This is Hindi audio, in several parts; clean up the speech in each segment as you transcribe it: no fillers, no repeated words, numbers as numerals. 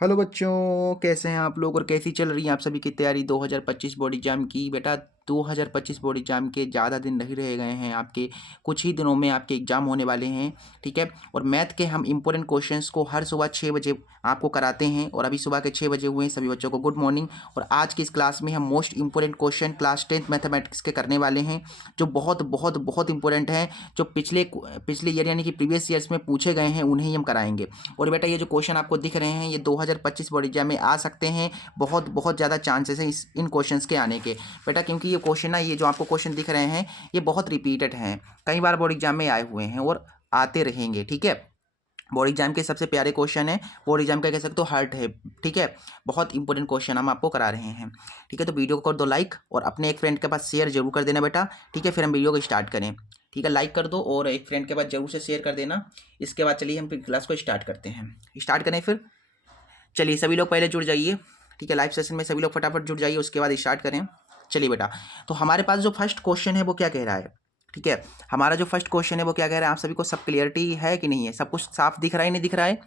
हेलो बच्चों, कैसे हैं आप लोग और कैसी चल रही है आप सभी की तैयारी 2025 बोर्ड एग्जाम की। बेटा 2025 बोर्ड एग्जाम के ज़्यादा दिन नहीं रह गए हैं, आपके कुछ ही दिनों में आपके एग्जाम होने वाले हैं। ठीक है, और मैथ के हम इंपॉर्टेंट क्वेश्चंस को हर सुबह 6 बजे आपको कराते हैं और अभी सुबह के 6 बजे हुए हैं। सभी बच्चों को गुड मॉर्निंग। और आज की इस क्लास में हम most important question class 10th mathematics के करने वाले हैं, जो बहुत बहुत बहुत इंपॉर्टेंट हैं, जो पिछले ईयर यानी कि प्रीवियस ईयर्स में पूछे गए हैं, उन्हें ही हम कराएंगे। और बेटा ये जो क्वेश्चन आपको दिख रहे हैं ये 2025 बोर्ड एग्जाम में आ सकते हैं। बहुत बहुत ज़्यादा चांसेस हैं इन क्वेश्चंस के आने के बेटा, क्योंकि ये क्वेश्चन ना, ये जो आपको क्वेश्चन दिख रहे हैं ये बहुत रिपीटेड हैं, कई बार बोर्ड एग्जाम में आए हुए हैं और आते रहेंगे। ठीक है, बोर्ड एग्जाम के सबसे प्यारे क्वेश्चन है, बोर्ड एग्जाम का कह सकते हो हार्ट है। ठीक है, बहुत इंपॉर्टेंट क्वेश्चन हम आपको करा रहे हैं। ठीक है, तो वीडियो को कर दो लाइक और अपने एक फ्रेंड के पास शेयर जरूर कर देना बेटा। ठीक है, फिर हम वीडियो को स्टार्ट करें। ठीक है, लाइक कर दो और एक फ्रेंड के पास जरूर से शेयर कर देना। इसके बाद चलिए हम फिर क्लास को स्टार्ट करते हैं। स्टार्ट करें फिर। चलिए सभी लोग पहले जुड़ जाइए। ठीक है, लाइव सेशन में सभी लोग फटाफट जुड़ जाइए, उसके बाद स्टार्ट करें। चलिए बेटा, तो हमारे पास जो फर्स्ट क्वेश्चन है वो क्या कह रहा है। ठीक है, हमारा जो फर्स्ट क्वेश्चन है वो क्या कह रहा है, आप सभी को सब क्लियरिटी है कि नहीं है, सब कुछ साफ दिख रहा है नहीं दिख रहा है।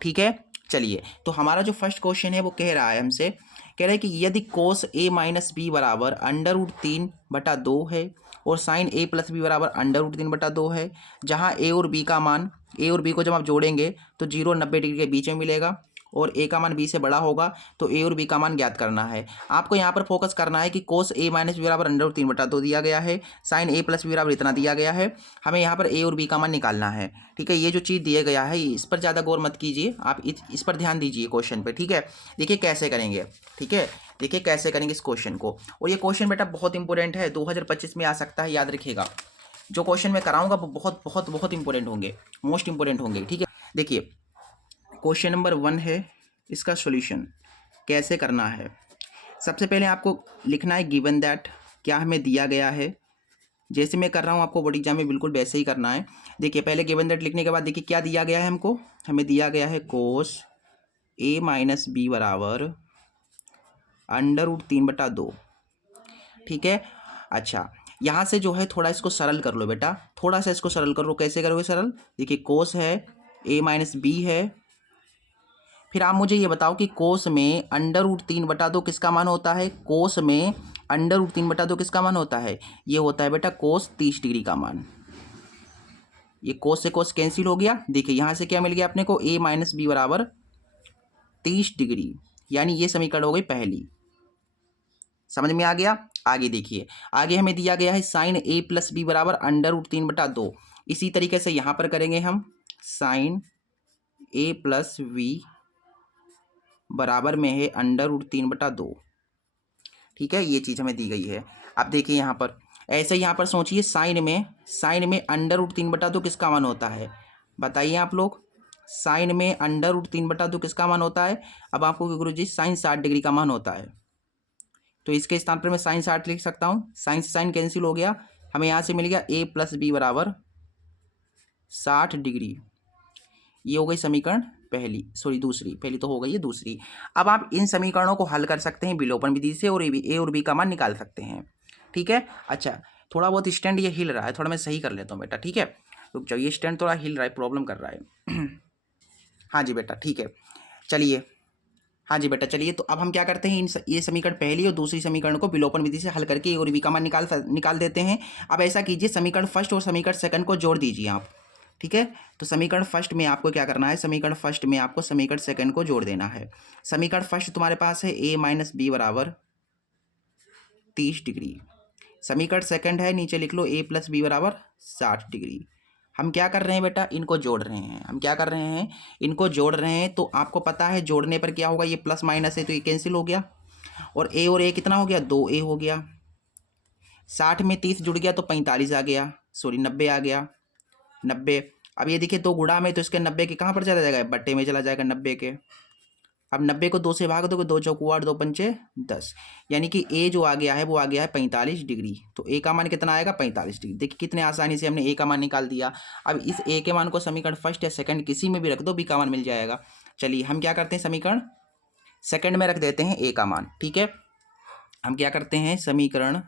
ठीक है, चलिए तो हमारा जो फर्स्ट क्वेश्चन है वो कह रहा है हमसे, कह रहा है कि यदि कोस ए माइनस बी बराबर अंडर रूट 3/2 है और साइन ए प्लस बी बराबर अंडर रूट 3/2 है, जहाँ ए और बी का मान, ए और बी को जब आप जोड़ेंगे तो 0 90 डिग्री के बीच में मिलेगा और ए का मान बी से बड़ा होगा, तो ए और बी का मान ज्ञात करना है। आपको यहाँ पर फोकस करना है कि कोस ए माइनस बी बराबर अंडर रूट 3/2 दिया गया है, साइन ए प्लस बी बराबर इतना दिया गया है, हमें यहाँ पर ए और बी का मान निकालना है। ठीक है, ये जो चीज़ दिया गया है इस पर ज़्यादा गौर मत कीजिए, आप इस पर ध्यान दीजिए क्वेश्चन पे। ठीक है, देखिए कैसे करेंगे। ठीक है, देखिए कैसे करेंगे इस क्वेश्चन को। और ये क्वेश्चन बेटा बहुत इंपॉर्टेंट है, 2025 में आ सकता है, याद रखिएगा। जो क्वेश्चन मैं कराऊंगा वो बहुत बहुत बहुत इंपॉर्टेंट होंगे, मोस्ट इंपॉर्टेंट होंगे। ठीक है, देखिए क्वेश्चन नंबर 1 है, इसका सॉल्यूशन कैसे करना है। सबसे पहले आपको लिखना है गिवन दैट, क्या हमें दिया गया है। जैसे मैं कर रहा हूँ आपको बोर्ड एग्जाम में बिल्कुल वैसे ही करना है। देखिए पहले गिवन दैट लिखने के बाद देखिए क्या दिया गया है हमको, हमें दिया गया है कोस ए माइनस बी बराबर अंडर रूट 3/2। ठीक है, अच्छा यहाँ से जो है थोड़ा इसको सरल कर लो बेटा, थोड़ा सा इसको सरल कर लो। कैसे करोगे सरल, देखिए कोस है, ए माइनस बी है, फिर आप मुझे ये बताओ कि कोस में अंडर रूट 3/2 किसका मान होता है। कोस में अंडर रूट 3/2 किसका मान होता है, ये होता है बेटा कोस 30 डिग्री का मान। ये कोस से कोस कैंसिल हो गया। देखिए यहाँ से क्या मिल गया अपने को, ए माइनस बी बराबर 30 डिग्री, यानी ये समीकरण हो गई पहली। समझ में आ गया। आगे देखिए, आगे हमें दिया गया है साइन ए प्लस बी बराबर अंडर रूट 3/2। इसी तरीके से यहाँ पर करेंगे हम, साइन ए प्लस बी बराबर में है अंडर रूट 3/2। ठीक है, ये चीज़ हमें दी गई है। अब देखिए यहाँ पर, ऐसे यहाँ पर सोचिए, साइन में अंडर रूट 3/2 किसका मान होता है, बताइए आप लोग। साइन में अंडर रूट 3/2 किसका मान होता है। अब आपको गुरुजी साइन 60 डिग्री का मान होता है, तो इसके स्थान पर मैं साइन 60 लिख सकता हूँ। साइन से साइन कैंसिल हो गया, हमें यहाँ से मिल गया ए प्लस बी बराबर 60 डिग्री। ये हो गई समीकरण पहली, सॉरी दूसरी, पहली तो हो गई है दूसरी। अब आप इन समीकरणों को हल कर सकते हैं विलोपन विधि से और ए और बी का मान निकाल सकते हैं। ठीक है, अच्छा थोड़ा बहुत स्टैंड ये हिल रहा है, थोड़ा मैं सही कर लेता हूँ बेटा। ठीक है, रुक जाओ, ये स्टैंड थोड़ा हिल रहा है, प्रॉब्लम कर रहा है। हाँ जी बेटा, ठीक है, चलिए। हाँ जी बेटा, चलिए तो अब हम क्या करते हैं, ये समीकरण पहली और दूसरी समीकरण को विलोपन विधि से हल करके ए और बी का मान निकाल देते हैं। अब ऐसा कीजिए, समीकरण फर्स्ट और समीकरण सेकंड को जोड़ दीजिए आप। ठीक है, तो समीकरण फर्स्ट में आपको क्या करना है, समीकरण फर्स्ट में आपको समीकरण सेकंड को जोड़ देना है। समीकरण फर्स्ट तुम्हारे पास है ए माइनस बी बराबर 30 डिग्री। समीकरण सेकंड है, नीचे लिख लो ए प्लस बी बराबर 60 डिग्री। हम क्या कर रहे हैं बेटा, इनको जोड़ रहे हैं। हम क्या कर रहे हैं, इनको जोड़ रहे हैं। तो आपको पता है जोड़ने पर क्या होगा, ये प्लस माइनस है तो ये कैंसिल हो गया, और ए कितना हो गया, 2a हो गया। 60 में 30 जुड़ गया तो 45 आ गया, सॉरी 90 आ गया, 90। अब ये देखिए 2 गुणा में, तो इसके 90 के कहाँ पर चला जाएगा, बट्टे में चला जाएगा 90 के। अब 90 को 2 से भाग दोगे, 2 चौको 8, 2 पंचे 10, यानी कि ए जो आ गया है वो आ गया है 45 डिग्री। तो ए का मान कितना आएगा, 45 डिग्री। देखिए कितने आसानी से हमने ए का मान निकाल दिया। अब इस ए के मान को समीकरण फर्स्ट या सेकंड किसी में भी रख दो, बी का मान मिल जाएगा। चलिए हम क्या करते हैं, समीकरण सेकंड में रख देते हैं ए का मान। ठीक है, हम क्या करते हैं, समीकरण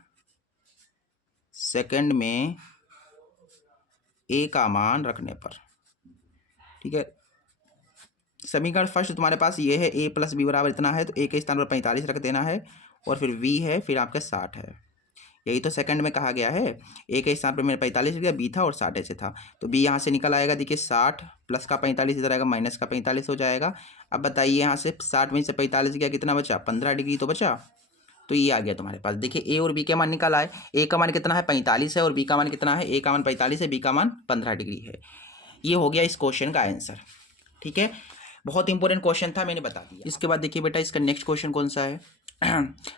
सेकंड में ए का मान रखने पर, ठीक है, समीकरण फर्स्ट तुम्हारे पास ये है, a प्लस बी बराबर इतना है, तो a के स्थान पर 45 रख देना है, और फिर v है, फिर आपका 60 है। यही तो सेकंड में कहा गया है। a के स्थान पर मैंने 45 लिख दिया, b था और 60 ऐसे था, तो b यहाँ से निकल आएगा। देखिए 60 प्लस का 45 इधर आएगा, माइनस का 45 हो जाएगा। अब बताइए यहाँ से 60 में से 45 गया, कितना बचा? 15 डिग्री तो बचा। तो ये आ गया तुम्हारे पास। देखिए ए और बी के मान निकल आए। ए का मान कितना है? 45 है, और बी का मान कितना है? ए का मान 45 है, बी का मान 15 डिग्री है। ये हो गया इस क्वेश्चन का आंसर। ठीक है, बहुत इंपॉर्टेंट क्वेश्चन था, मैंने बता दिया। इसके बाद देखिए बेटा, इसका नेक्स्ट क्वेश्चन कौन सा है?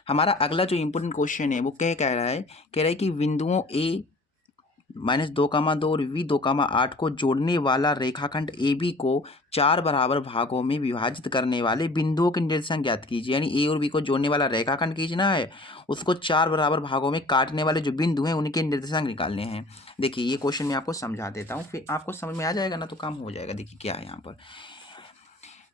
हमारा अगला जो इंपॉर्टेंट क्वेश्चन है वो कह रहा है कि बिंदुओं ए -2,2 और v2,8 को जोड़ने वाला रेखाखंड AB को 4 बराबर भागों में विभाजित करने वाले बिंदुओं के निर्देशांक ज्ञात कीजिए। यानी ए और बी को जोड़ने वाला रेखाखंड खींचना है, उसको 4 बराबर भागों में काटने वाले जो बिंदु हैं उनके निर्देशांक निकालने हैं। देखिए ये क्वेश्चन मैं आपको समझा देता हूँ, फिर आपको समझ में आ जाएगा ना, तो काम हो जाएगा। देखिए क्या है यहाँ पर,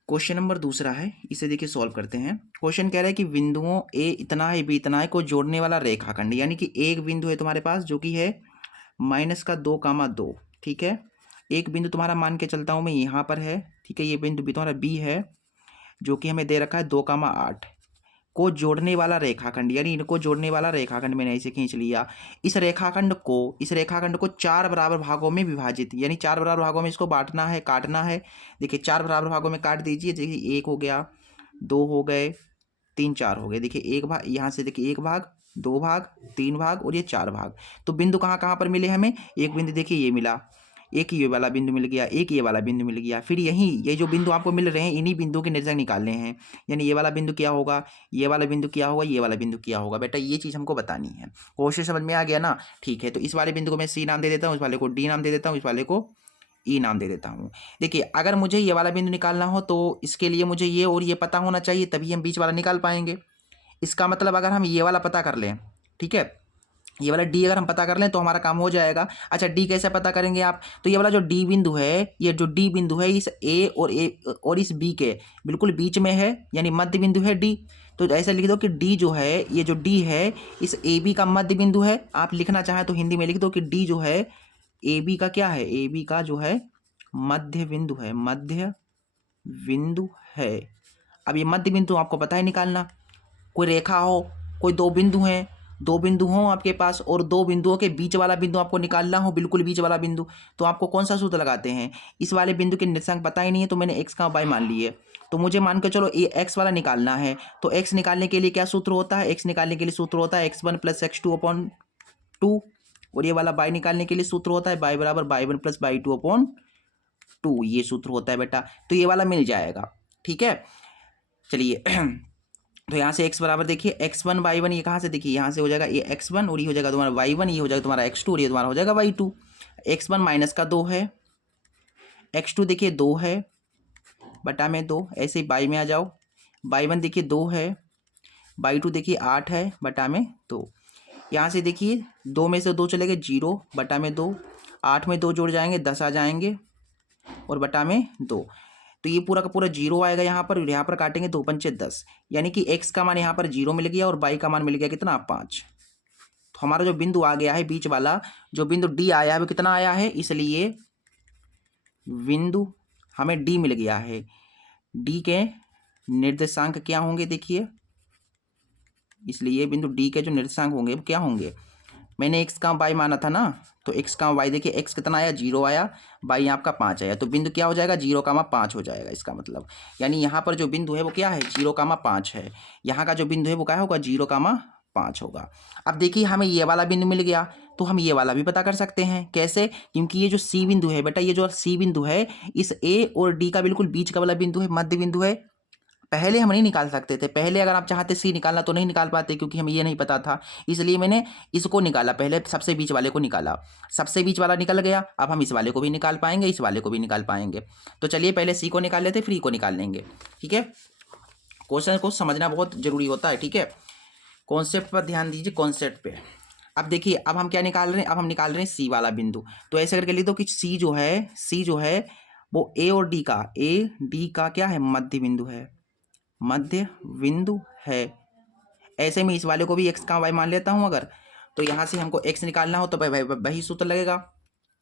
क्वेश्चन नंबर दूसरा है, इसे देखिए सॉल्व करते हैं। क्वेश्चन कह रहा है कि बिंदुओं ए इतना है, बी इतना है को जोड़ने वाला रेखाखंड, यानी कि एक बिंदु है तुम्हारे पास जो कि है -2,2। ठीक है, एक बिंदु तुम्हारा मान के चलता हूँ मैं यहाँ पर है। ठीक है, ये बिंदु भी तुम्हारा बी है जो कि हमें दे रखा है 2,8 को जोड़ने वाला रेखाखंड, यानी इनको जोड़ने वाला रेखाखंड मैंने ऐसे खींच लिया। इस रेखाखंड को 4 बराबर भागों में विभाजित, यानी 4 बराबर भागों में इसको बांटना है, काटना है। देखिए 4 बराबर भागों में काट दीजिए। देखिए 1 हो गया, 2 हो गए, 3, 4 हो गए। देखिए एक भाग यहाँ से, देखिए 1 भाग, 2 भाग, 3 भाग और ये 4 भाग। तो बिंदु कहाँ कहाँ पर मिले हमें? एक बिंदु देखिए ये मिला, एक ये वाला बिंदु मिल गया, एक ये वाला बिंदु मिल गया। फिर यहीं ये जो बिंदु आपको मिल रहे हैं, इन्हीं बिंदुओं के निर्देशांक निकालने हैं। यानी ये वाला बिंदु क्या होगा, ये वाला बिंदु क्या होगा, ये वाला बिंदु क्या होगा। बेटा ये चीज़ हमको बतानी है। क्वेश्चन समझ में आ गया ना? ठीक है, तो इस वाले बिंदु को मैं सी नाम दे देता हूँ, इस वाले को डी नाम दे देता हूँ, इस वाले को ई नाम दे देता हूँ। देखिए अगर मुझे ये वाला बिंदु निकालना हो तो इसके लिए मुझे ये और ये पता होना चाहिए, तभी हम बीच वाला निकाल पाएंगे। इसका मतलब अगर हम ये वाला पता कर लें, ठीक है, ये वाला डी अगर हम पता कर लें तो हमारा काम हो जाएगा। अच्छा डी कैसे पता करेंगे आप? तो ये वाला जो डी बिंदु है, ये जो डी बिंदु है इस ए और इस बी के बिल्कुल बीच में है, यानी मध्य बिंदु है डी। तो ऐसे लिख दो कि डी जो है, ये जो डी है इस ए बी का मध्य बिंदु है। आप लिखना चाहें तो हिंदी में लिख दो कि डी जो है ए बी का क्या है, ए बी का जो है मध्य बिंदु है, मध्य बिंदु है। अब ये मध्य बिंदु आपको पता है निकालना। कोई रेखा हो, कोई दो बिंदु हैं, दो बिंदु हों आपके पास और दो बिंदुओं के बीच वाला बिंदु आपको निकालना हो, बिल्कुल बीच वाला बिंदु, तो आपको कौन सा सूत्र लगाते हैं? इस वाले बिंदु के निर्देशांक पता ही नहीं है तो मैंने एक्स का वाई मान लिए, तो मुझे मान के चलो ये एक्स वाला निकालना है। तो एक्स निकालने के लिए क्या सूत्र होता है? एक्स निकालने के लिए सूत्र होता है x1 + x2/2, और ये वाला वाई निकालने के लिए सूत्र होता है y = y1 + y2/2। ये सूत्र होता है बेटा, तो ये वाला मिल जाएगा। ठीक है, चलिए तो यहाँ से x बराबर देखिए x1 y1, ये कहाँ से? देखिए यहाँ से हो जाएगा ये x1 और ये हो जाएगा तुम्हारा y1, ये हो जाएगा तुम्हारा x2 और ये तुम्हारा हो जाएगा y2। x1 माइनस का 2 है, x2 देखिए 2 है बटा में 2, ऐसे ही y में आ जाओ। y1 देखिए 2 है, y2 देखिए 8 है बटा में 2। यहाँ से देखिए 2 में से 2 चले गए, 0 बटा में 2, 8 में 2 जुड़ जाएंगे, 10 आ जाएंगे और बटा में 2। तो ये पूरा का पूरा 0 आएगा यहाँ पर, और यहाँ पर काटेंगे 2 पंचे 10, यानी कि x का मान यहाँ पर 0 मिल गया और y का मान मिल गया कितना? 5। तो हमारा जो बिंदु आ गया है बीच वाला, जो बिंदु D आया है वो कितना आया है? इसलिए बिंदु हमें D मिल गया है। D के निर्देशांक क्या होंगे देखिए, इसलिए बिंदु D के जो निर्देशांक होंगे वो क्या होंगे? मैंने x का y माना था ना, तो x का y देखिए, x कितना आया? 0 आया, y आपका 5 आया, तो बिंदु क्या हो जाएगा? 0,5 हो जाएगा। इसका मतलब यानी यहाँ पर जो बिंदु है वो क्या है? 0,5 है। यहाँ का जो बिंदु है वो क्या होगा? 0,5 होगा। अब देखिए हमें ये वाला बिंदु मिल गया, तो हम ये वाला भी पता कर सकते हैं। कैसे? क्योंकि ये जो C बिंदु है बेटा, ये जो C बिंदु है इस A और D का बिल्कुल बीच का वाला बिंदु है, मध्य बिंदु है। पहले हम नहीं निकाल सकते थे, पहले अगर आप चाहते सी निकालना तो नहीं निकाल पाते, क्योंकि हमें ये नहीं पता था, इसलिए मैंने इसको निकाला, पहले सबसे बीच वाले को निकाला, सबसे बीच वाला निकल गया। अब हम इस वाले को भी निकाल पाएंगे, इस वाले को भी निकाल पाएंगे। तो चलिए पहले सी को निकाल लेते, फिर ई को निकाल लेंगे। ठीक है, क्वेश्चन को समझना बहुत जरूरी होता है। ठीक है, कॉन्सेप्ट पर ध्यान दीजिए, कॉन्सेप्ट पे। अब देखिए, अब हम क्या निकाल रहे हैं? अब हम निकाल रहे हैं सी वाला बिंदु। तो ऐसे करके लिख दो कि सी जो है वो ए और डी का, ए डी का क्या है? मध्य बिंदु है, मध्य बिंदु है। ऐसे में इस वाले को भी x का y मान लेता हूं अगर, तो यहाँ से हमको x निकालना हो तो भाई वही सूत्र लगेगा।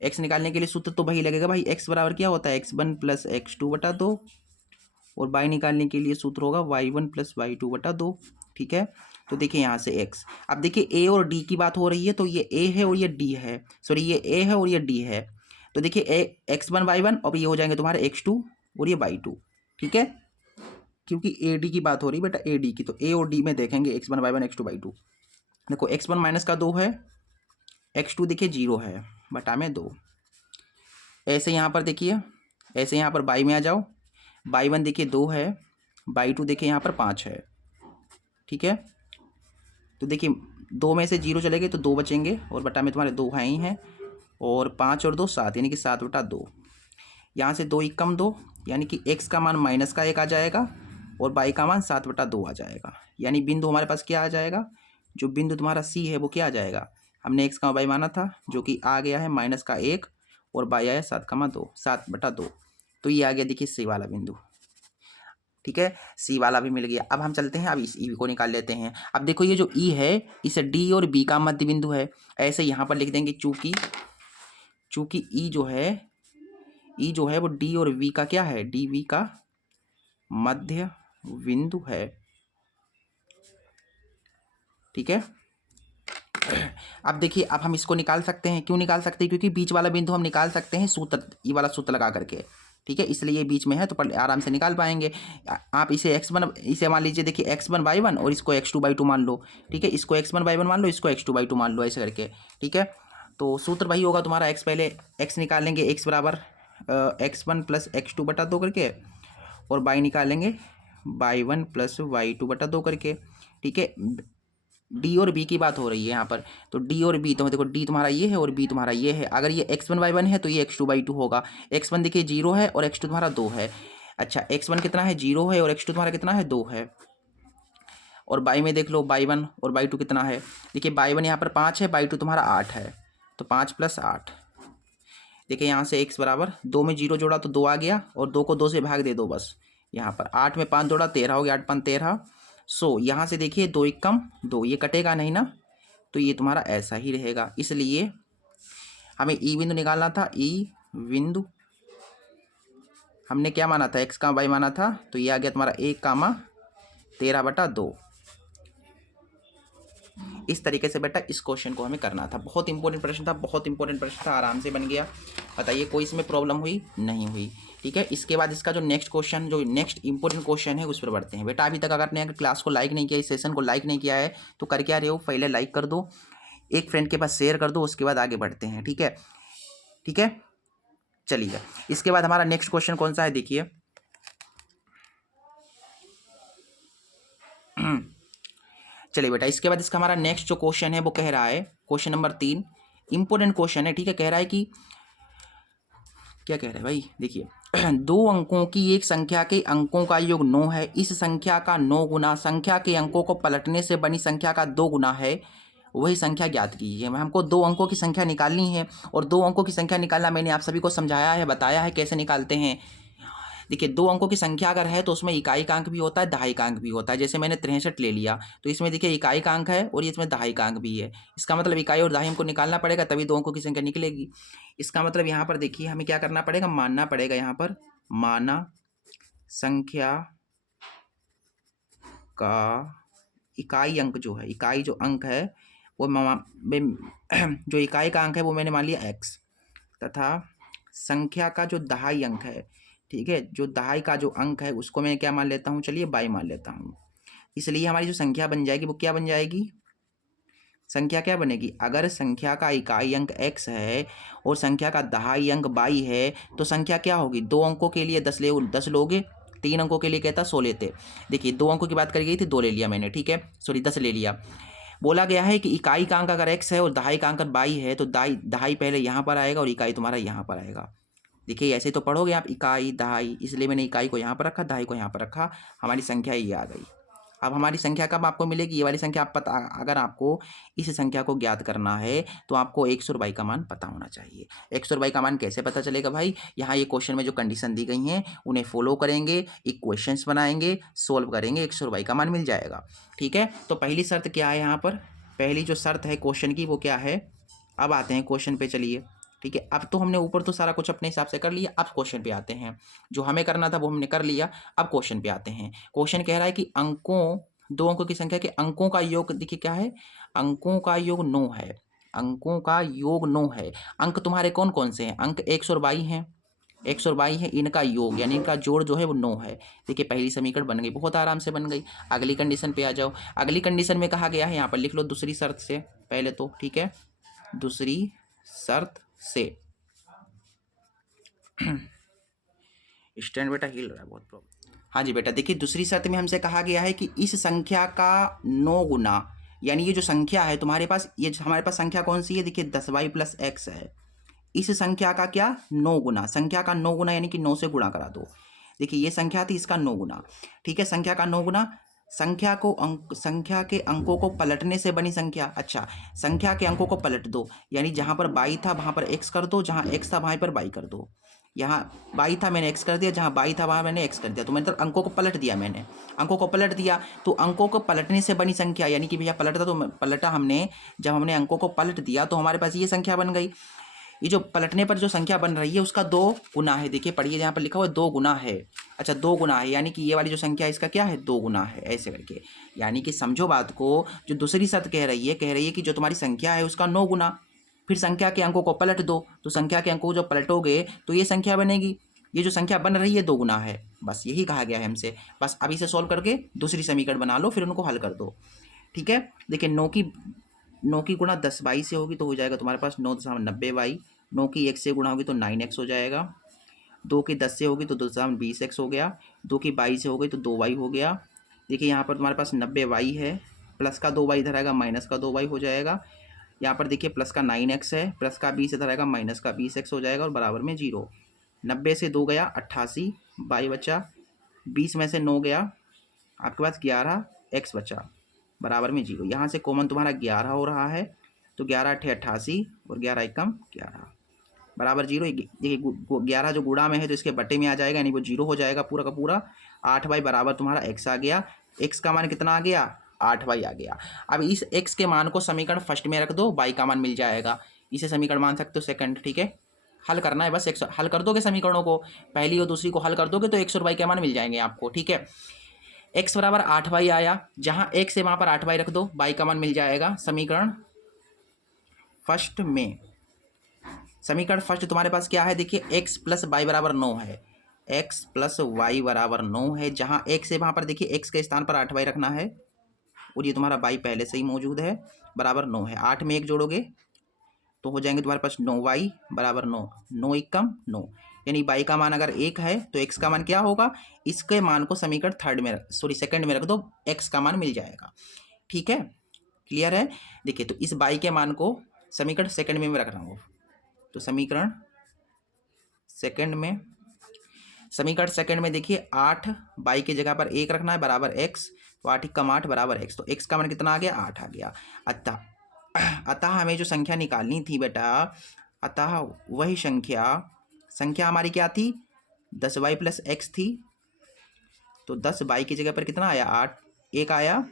x निकालने के लिए सूत्र तो वही लगेगा भाई, x बराबर क्या होता है? x1 + x2/2 और बाई निकालने के लिए सूत्र होगा y1 + y2 बटा 2। ठीक है, तो देखिए यहाँ से x, अब देखिए a और d की बात हो रही है, तो ये a है और ये d है, सॉरी ये a है और ये d है, तो देखिए x1 y1 और ये हो जाएंगे तुम्हारे x2 और ये y2। ठीक है, क्योंकि ए डी की बात हो रही है बेटा, ए डी की, तो ए और डी में देखेंगे x1 y1 x2 y2। देखो x1 माइनस का 2 है, x2 देखिए 0 है, बटा में 2। ऐसे यहाँ पर देखिए, ऐसे यहाँ पर बाई में आ जाओ, y1 देखिए 2 है, y2 देखिए यहाँ पर 5 है। ठीक है, तो देखिए 2 में से 0 चले गए तो 2 बचेंगे, और बटा में तुम्हारे 2 है ही हैं, और 5 और 2 7, यानी कि 7 बटा 2। यहाँ से 2 एक कम 2, यानी कि x का मान -1 आ जाएगा और y का मान 7 बटा 2 आ जाएगा। यानी बिंदु हमारे पास क्या आ जाएगा, जो बिंदु तुम्हारा C है वो क्या आ जाएगा, हमने x का y माना था जो कि आ गया है -1 और y आया 7 बटा 2। तो ये आ गया देखिए C वाला बिंदु। ठीक है, C वाला भी मिल गया। अब हम चलते हैं, अब इस E को निकाल लेते हैं। अब देखो ये जो E है इस D और B का मध्य बिंदु है, ऐसे यहाँ पर लिख देंगे, चूंकि E जो है वो D और V का क्या है, डी वी का मध्य बिंदु है। ठीक है, अब देखिए, अब हम इसको निकाल सकते हैं। क्यों निकाल सकते हैं, क्योंकि बीच वाला बिंदु हम निकाल सकते हैं सूत्र, ये वाला सूत्र लगा करके। ठीक है, इसलिए ये बीच में है तो आराम से निकाल पाएंगे। आप इसे इसे मान लीजिए, देखिए x1 y1 और इसको x2 y2 मान लो। ठीक है, इसको x1 y1 मान लो, इसको x2 y2 मान लो, ऐसे करके। ठीक है, तो सूत्र वही होगा तुम्हारा, x पहले x निकालेंगे, x बराबर x1 + x2 बटा 2 करके, और y निकालेंगे y1 + y2 बटा 2 करके। ठीक है, डी और बी की बात हो रही है यहाँ पर, तो डी और बी, तो देखो डी तुम्हारा ये है और बी तुम्हारा ये है। अगर ये x1 y1 है तो ये x2 y2 होगा। x1 देखिए 0 है और x2 तुम्हारा 2 है। अच्छा, x1 कितना है, 0 है, और x2 तुम्हारा कितना है, 2 है। और y में देख लो y1 और y2 कितना है, देखिए y1 यहाँ पर 5 है, y2 तुम्हारा 8 है, तो 5 + 8। देखिए यहाँ से x बराबर 2 में 0 जोड़ा तो 2 आ गया, और 2 को 2 से भाग दे दो बस। यहाँ पर 8 में 5 जोड़ा 13 हो गया, 8 5 13। सो यहाँ से देखिए 2 1 कम 2, ये कटेगा नहीं ना, तो ये तुम्हारा ऐसा ही रहेगा। इसलिए हमें ई बिंदु निकालना था। ई बिंदु हमने क्या माना था, x का y माना था, तो ये आ गया तुम्हारा 1, 13 बटा 2। इस तरीके से बेटा इस क्वेश्चन को हमें करना था। बहुत इंपॉर्टेंट प्रश्न था, बहुत इंपॉर्टेंट प्रश्न था, आराम से बन गया। बताइए कोई इसमें प्रॉब्लम हुई, नहीं हुई। ठीक है, इसके बाद इसका जो नेक्स्ट क्वेश्चन, जो नेक्स्ट इंपॉर्टेंट क्वेश्चन है उस पर बढ़ते हैं। बेटा अभी तक अगर आपने क्लास को लाइक नहीं किया, इस सेशन को लाइक नहीं किया है, तो कर क्या रहे हो, पहले लाइक कर दो, एक फ्रेंड के पास शेयर कर दो, उसके बाद आगे बढ़ते हैं। ठीक है, ठीक है, चलिए इसके बाद हमारा नेक्स्ट क्वेश्चन कौन सा है, देखिए चलिए बेटा, इसके बाद इसका हमारा नेक्स्ट जो क्वेश्चन है वो कह रहा है, क्वेश्चन नंबर 3, इंपॉर्टेंट क्वेश्चन है। ठीक है, कह रहा है कि क्या कह रहा है भाई, देखिए 2 अंकों की एक संख्या के अंकों का योग 9 है। इस संख्या का 9 गुना संख्या के अंकों को पलटने से बनी संख्या का 2 गुना है, वही संख्या ज्ञात कीजिए। हमको 2 अंकों की संख्या निकालनी है, और 2 अंकों की संख्या निकालना मैंने आप सभी को समझाया है, बताया है कैसे निकालते हैं। देखिए 2 अंकों की संख्या अगर है तो उसमें इकाई का अंक भी होता है, दहाई का अंक भी होता है। जैसे मैंने 63 ले लिया, तो इसमें देखिए इकाई का अंक है और इसमें दहाई का अंक भी है। इसका मतलब इकाई और दहाई हमको निकालना पड़ेगा, तभी 2 अंकों की संख्या निकलेगी। इसका मतलब यहाँ पर देखिए हमें क्या करना पड़ेगा, मानना पड़ेगा, यहाँ पर माना संख्या का इकाई अंक जो है, इकाई जो अंक है वो जो इकाई का अंक है वो मैंने मान लिया x, तथा संख्या का जो दहाई अंक है, ठीक है, जो दहाई का जो अंक है उसको मैं क्या मान लेता हूँ, चलिए y मान लेता हूँ। इसलिए हमारी जो संख्या बन जाएगी वो क्या बन जाएगी, संख्या क्या बनेगी, अगर संख्या का इकाई अंक x है और संख्या का दहाई अंक y है, तो संख्या क्या होगी, 2 अंकों के लिए 10 लोगे, 3 अंकों के लिए कहता 100 लेते। देखिए 2 अंकों की बात करी गई थी, 2 ले लिया मैंने, ठीक है, सॉरी 10 ले लिया। बोला गया है कि इकाई का अंक अगर x है और दहाई का अंक y है, तो दहाई पहले यहाँ पर आएगा और इकाई तुम्हारा यहाँ पर आएगा। देखिए ऐसे तो पढ़ोगे आप, इकाई दहाई, इसलिए मैंने इकाई को यहाँ पर रखा, दहाई को यहाँ पर रखा, हमारी संख्या ये आ गई। अब हमारी संख्या कब आपको मिलेगी, ये वाली संख्या आप पता, अगर आपको इस संख्या को ज्ञात करना है तो आपको x और y का मान पता होना चाहिए। x और y का मान कैसे पता चलेगा भाई, यहाँ ये क्वेश्चन में जो कंडीशन दी गई हैं उन्हें फॉलो करेंगे, इक्वेशंस बनाएंगे, सोल्व करेंगे, x और y का मान मिल जाएगा। ठीक है, तो पहली शर्त क्या है, यहाँ पर पहली जो शर्त है क्वेश्चन की वो क्या है। अब आते हैं क्वेश्चन पे, चलिए ठीक है। अब तो हमने ऊपर तो सारा कुछ अपने हिसाब से कर लिया, अब क्वेश्चन पे आते हैं। जो हमें करना था वो हमने कर लिया, अब क्वेश्चन पे आते हैं। क्वेश्चन कह रहा है कि अंकों, दो अंकों की संख्या के अंकों का योग, देखिए क्या है, अंकों का योग 9 है, अंकों का योग 9 है। अंक तुम्हारे कौन कौन से हैं? अंक 122 हैं, 122 है, इनका योग यानी इनका जोड़ जो है वो 9 है। देखिए पहली समीकरण बन गई, बहुत आराम से बन गई। अगली कंडीशन पे आ जाओ। अगली कंडीशन में कहा गया है, यहाँ पर लिख लो दूसरी शर्त से पहले तो, ठीक है, दूसरी शर्त से स्टैंड बेटा हिल रहा है, बहुत प्रॉब्लम। हाँ जी बेटा, देखिए दूसरी शर्त में हमसे कहा गया है कि इस संख्या का 9 गुना, यानी ये जो संख्या है तुम्हारे पास, ये हमारे पास संख्या कौन सी है, देखिए 10y + x है। इस संख्या का क्या 9 गुना, संख्या का 9 गुना यानी कि 9 से गुणा करा दो। देखिए ये संख्या थी, इसका 9 गुना, ठीक है, संख्या का 9 गुना। संख्या को संख्या के अंकों को पलटने से बनी संख्या। अच्छा, संख्या के अंकों को पलट दो, यानी जहाँ पर y था वहाँ पर x कर दो, जहाँ x था वहाँ पर y कर दो। यहाँ y था मैंने x कर दिया, जहाँ y था वहाँ मैंने x कर दिया, तो मतलब अंकों को पलट दिया मैंने, अंकों को पलट दिया। तो अंकों को पलटने से बनी संख्या, यानी कि भैया पलटा, तो पलटा हमने, जब हमने अंकों को पलट दिया तो हमारे पास ये संख्या बन गई। ये जो पलटने पर जो संख्या बन रही है उसका 2 गुना है। देखिए पढ़िए, यहाँ पर लिखा हुआ है 2 गुना है। अच्छा 2 गुना है, यानी कि ये वाली जो संख्या है इसका क्या है, 2 गुना है, ऐसे करके। यानी कि समझो बात को, जो दूसरी शर्त कह रही है कि जो तुम्हारी संख्या है उसका 9 गुना, फिर संख्या के अंकों को पलट दो, तो संख्या के अंकों को जब पलटोगे तो ये संख्या बनेगी। ये जो संख्या बन रही है 2 गुना है, बस यही कहा गया है हमसे। बस अब इसे सॉल्व करके दूसरी समीकरण बना लो, फिर उनको हल कर दो, ठीक है। देखिए 9 की गुणा 10y से होगी तो हो जाएगा तुम्हारे पास 9×90y। 9 की 1 से गुणा होगी तो 9x हो जाएगा। 2 की 10 से होगी तो 2×20x हो गया। 2 की 22 से हो गई तो 2y हो गया। देखिए यहाँ पर तुम्हारे पास 90y है, प्लस का 2y इधर आएगा, माइनस का 2y हो जाएगा। यहाँ पर देखिए प्लस का 9x है, प्लस का 20 इधर आएगा, माइनस का 20x हो जाएगा, और बराबर में 0। 90 से 2 गया 88, y बचा। 20 में से 9 गया, आपके पास 11x बचा, बराबर में 0। यहाँ से कॉमन तुम्हारा 11 हो रहा है, तो 11 × 8 = 88 और 11 × 1 = 11, बराबर 0। देखिए 11 जो गुणा में है तो इसके बटे में आ जाएगा, यानी वो 0 हो जाएगा पूरा का पूरा। 8y बराबर तुम्हारा x आ गया। x का मान कितना आ गया, 8y आ गया। अब इस x के मान को समीकरण फर्स्ट में रख दो, y का मान मिल जाएगा। इसे समीकरण मान सकते हो सेकंड, ठीक है। हल करना है बस, x हल कर दोगे समीकरणों को, पहली और दूसरी को हल कर दोगे तो x और y के मान मिल जाएंगे आपको, ठीक है। x बराबर 8y आया, जहाँ x है वहाँ पर 8y रख दो, y का मान मिल जाएगा समीकरण फर्स्ट में। समीकरण फर्स्ट तुम्हारे पास क्या है, देखिए x + y बराबर 9 है, x + y बराबर 9 है। जहाँ x है वहाँ पर देखिए x के स्थान पर 8y रखना है, और ये तुम्हारा y पहले से ही मौजूद है, बराबर 9 है। 8 में 1 जोड़ोगे तो हो जाएंगे तुम्हारे पास 9y बराबर 9, 9 × 1 = 9, यानी y का मान अगर 1 है तो x का मान क्या होगा, इसके मान को समीकरण थर्ड में सेकंड में रख दो, x का मान मिल जाएगा, ठीक है। क्लियर है। देखिए तो इस y के मान को समीकरण सेकंड में रख रहा हूँ, तो समीकरण सेकंड में देखिए 8 y की जगह पर 1 रखना है, बराबर x, तो 8 × 8 बराबर x, तो x का मान कितना आ गया, 8 आ गया। अतः हमें जो संख्या निकालनी थी बेटा, अतः वही संख्या हमारी क्या थी, 10y + x थी, तो 10y की जगह पर कितना आया, 8, 1 आया,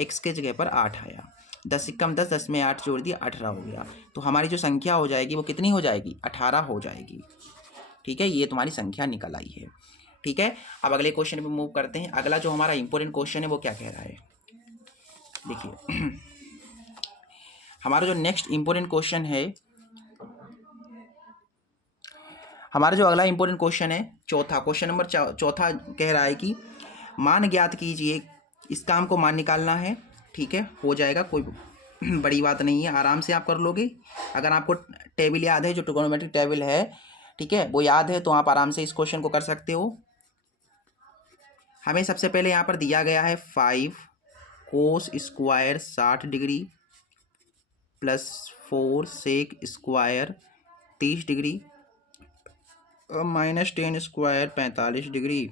x के जगह पर 8 आया। 10 × 10, 10 में 8 जोड़ दिया, 18 हो गया। तो हमारी जो संख्या हो जाएगी वो कितनी हो जाएगी, 18 हो जाएगी, ठीक है। ये तुम्हारी संख्या निकल आई है, ठीक है। अब अगले क्वेश्चन पे मूव करते हैं। अगला जो हमारा इंपॉर्टेंट क्वेश्चन है वो क्या कह रहा है, देखिए हमारा जो नेक्स्ट इंपॉर्टेंट क्वेश्चन है, हमारा जो अगला इंपॉर्टेंट क्वेश्चन है, चौथा क्वेश्चन नंबर चौथा कह रहा है कि मान ज्ञात कीजिए, इस काम को मान निकालना है, ठीक है। हो जाएगा, कोई बड़ी बात नहीं है, आराम से आप कर लोगे। अगर आपको टेबल याद है, जो ट्रिगोनोमेट्रिक टेबल है, ठीक है, वो याद है, तो आप आराम से इस क्वेश्चन को कर सकते हो। हमें सबसे पहले यहाँ पर दिया गया है 5 cos square 60 degree plus 4 sec square 30 degree minus 10 square 45 degree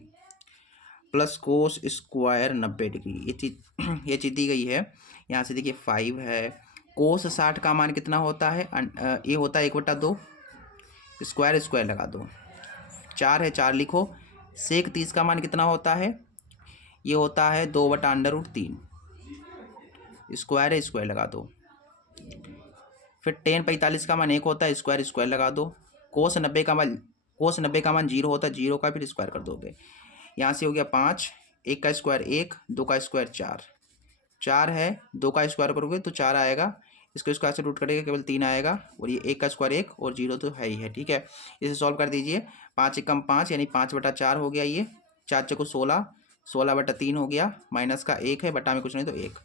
plus cos square 90 degree. ये चीज़ दी गई है। यहाँ से देखिए 5 है, कोस 60 का मान कितना होता है, ये होता है 1/2, स्क्वायर लगा दो, 4 है, 4 लिखो। सेक 30 का मान कितना होता है, ये होता है 2/√3, स्क्वायर लगा दो। फिर टेन 45 का मान 1 होता है, स्क्वायर स्क्वायर लगा दो। कोस 90 का मान 0 होता है, 0 का फिर स्क्वायर कर दोगे। यहाँ से हो गया 5, 1 का स्क्वायर 1, 2 का स्क्वायर 4, 4 है, 2 का स्क्वायर करोगे तो 4 आएगा, इसको स्क्वायर से रूट करेगा केवल 3 आएगा, और ये 1 का स्क्वायर 1 और 0 तो है ही है। ठीक है, इसे सॉल्व कर दीजिए। 5 एकम 5 यानी 5/4 हो गया, ये 4 चौको 16, 16/3 हो गया, माइनस का 1 है, बटा में कुछ नहीं तो 1।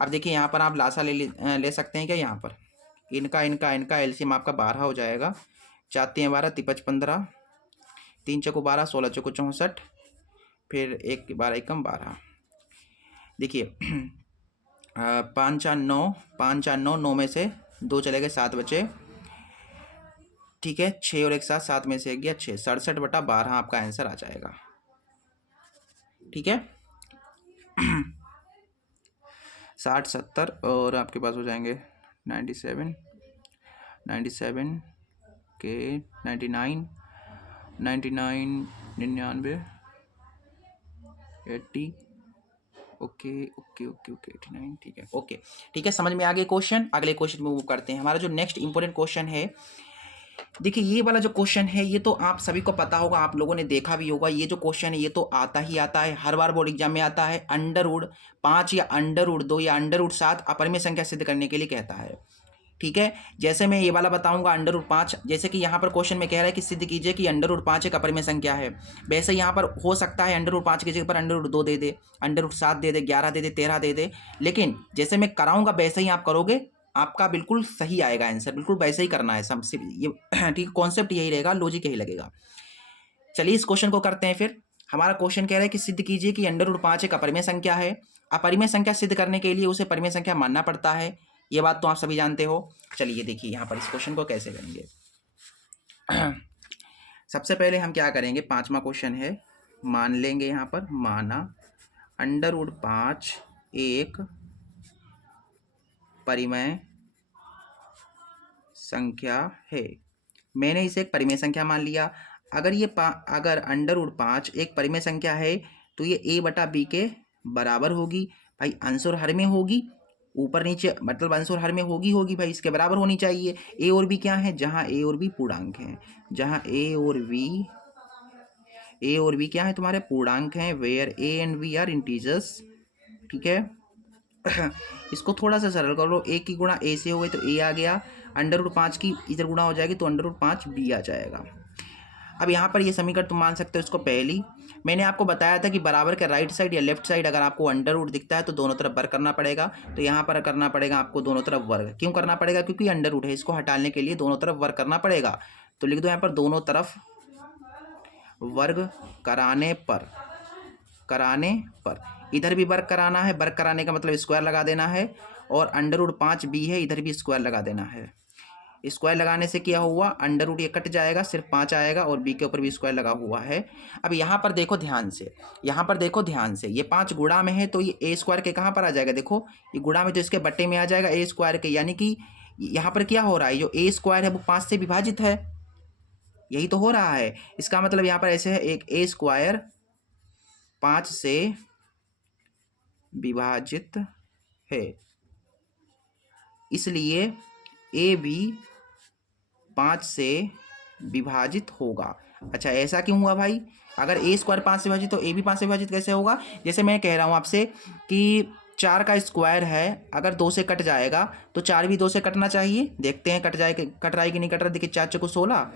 अब देखिए यहाँ पर आप लासा ले सकते हैं क्या, यहाँ पर इनका एलसीएम आपका 12 हो जाएगा। 4 3 12, 3 15, 3 चौको 12, 16 चौको 64, फिर 1 12 एकम 12। देखिए 5 4 9, 5 4 9, 9 में से 2 चले गए, 7 बचे। ठीक है, 6 और 1 7, 7 में से 1 गया 6, 67/12 आपका आंसर आ जाएगा। ठीक है 60 70 और आपके पास हो जाएंगे 97 97 के 99 99 99 80 ओके ओके ओके ओके 89। ठीक है, ओके ठीक है, समझ में आ गए क्वेश्चन। अगले क्वेश्चन में मूव करते हैं। हमारा जो नेक्स्ट इंपॉर्टेंट क्वेश्चन है, देखिए ये वाला जो क्वेश्चन है ये तो आप सभी को पता होगा, आप लोगों ने देखा भी होगा। ये जो क्वेश्चन है ये तो आता ही आता है, हर बार बोर्ड एग्जाम में आता है। √5 या √2 या √7 अपरिमेय संख्या सिद्ध करने के लिए कहता है। ठीक है, जैसे मैं ये वाला बताऊंगा √5, जैसे कि यहाँ पर क्वेश्चन में कह रहा है कि सिद्ध कीजिए कि √5 एक अपरिमेय संख्या है, वैसे यहाँ पर हो सकता है √5 की जगह पर √2 दे दे, √7 दे दे, 11 दे दे, 13 दे दे। लेकिन जैसे मैं कराऊंगा वैसे ही आप करोगे, आपका बिल्कुल सही आएगा आंसर, बिल्कुल वैसे ही करना है सब ये। ठीक है, कॉन्सेप्ट यही रहेगा, लॉजिक यही लगेगा। चलिए इस क्वेश्चन को करते हैं फिर। हमारा क्वेश्चन कह रहा है कि सिद्ध कीजिए कि √5 एक अपरिमेय संख्या है। अपरिमेय संख्या सिद्ध करने के लिए उसे परिमेय संख्या मानना पड़ता है, ये बात तो आप सभी जानते हो। चलिए देखिए यहाँ पर इस क्वेश्चन को कैसे करेंगे। सबसे पहले हम क्या करेंगे, 5वां क्वेश्चन है, मान लेंगे यहाँ पर, माना √5 एक परिमेय संख्या है। मैंने इसे एक परिमेय संख्या मान लिया। अगर ये अगर √5 एक परिमेय संख्या है तो ये a/b के बराबर होगी। भाई अंश और हर में होगी, ऊपर नीचे मतलब अंश और हर में होगी भाई, इसके बराबर होनी चाहिए। a और b क्या है, जहाँ a और b पूर्णांक हैं, जहाँ a और b क्या है तुम्हारे पूर्णांक हैं, where a and b are integers. ठीक है इसको थोड़ा सा सरल कर लो, a की गुणा a से हो गई तो a आ गया, √5 की इधर गुणा हो जाएगी तो √5b आ जाएगा। अब यहाँ पर ये समीकरण तुम मान सकते हो इसको पहली। मैंने आपको बताया था कि बराबर के राइट साइड या लेफ्ट साइड अगर आपको √ दिखता है तो दोनों तरफ वर्ग करना पड़ेगा। तो यहाँ पर करना पड़ेगा आपको दोनों तरफ वर्ग। क्यों करना पड़ेगा, क्योंकि √ है, इसको हटाने के लिए दोनों तरफ वर्ग करना पड़ेगा। तो लिख दो यहाँ पर दोनों तरफ वर्ग कराने पर इधर भी वर्ग कराना है, वर्ग कराने का मतलब स्क्वायर लगा देना है, और √5b है, इधर भी स्क्वायर लगा देना है। स्क्वायर लगाने से क्या हुआ, √ ये कट जाएगा, सिर्फ 5 आएगा, और b के ऊपर भी स्क्वायर लगा हुआ है। अब यहाँ पर देखो ध्यान से, ये 5 गुणा में है तो ये a² के कहाँ पर आ जाएगा, देखो ये गुणा में तो इसके बट्टे में आ जाएगा a² के, यानी कि यहाँ पर क्या हो रहा है, जो a² है वो 5 से विभाजित है, यही तो हो रहा है। इसका मतलब यहाँ पर ऐसे है, एक a² 5 से विभाजित है, इसलिए a भी 5 से विभाजित होगा। अच्छा ऐसा क्यों हुआ भाई, अगर a² 5 से विभाजित तो a भी 5 से विभाजित कैसे होगा। जैसे मैं कह रहा हूँ आपसे कि 4 का स्क्वायर है, अगर 2 से कट जाएगा तो 4 भी 2 से कटना चाहिए। देखते हैं कट रहा है कि नहीं कट रहा। देखिए 4 चौको 16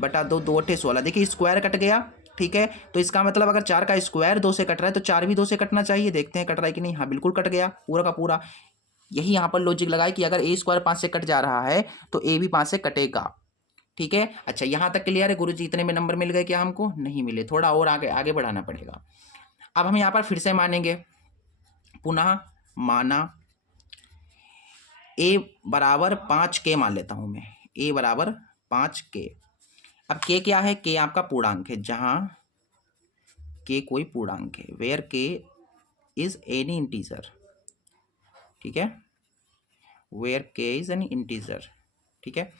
बटा 2, 2 8 16, देखिए स्क्वायर कट गया। ठीक है, तो इसका मतलब अगर 4 का स्क्वायर 2 से कट रहा है तो 4 भी 2 से कटना चाहिए। देखते हैं कट रहा है कि नहीं, हाँ बिल्कुल कट गया पूरा का पूरा। यही यहाँ पर लॉजिक लगाए कि अगर a² 5 से कट जा रहा है तो a भी 5 से कटेगा। ठीक है, अच्छा यहाँ तक क्लियर है गुरुजी, इतने में नंबर मिल गए क्या, हमको नहीं मिले, थोड़ा और आगे बढ़ाना पड़ेगा। अब हम यहाँ पर फिर से मानेंगे, पुनः माना a बराबर 5k मान लेता हूँ मैं, a बराबर 5k। अब k क्या है, k आपका पूर्णांक है, जहाँ k कोई पूर्णांक है, where k is any integer. ठीक है, where k is any integer. ठीक है,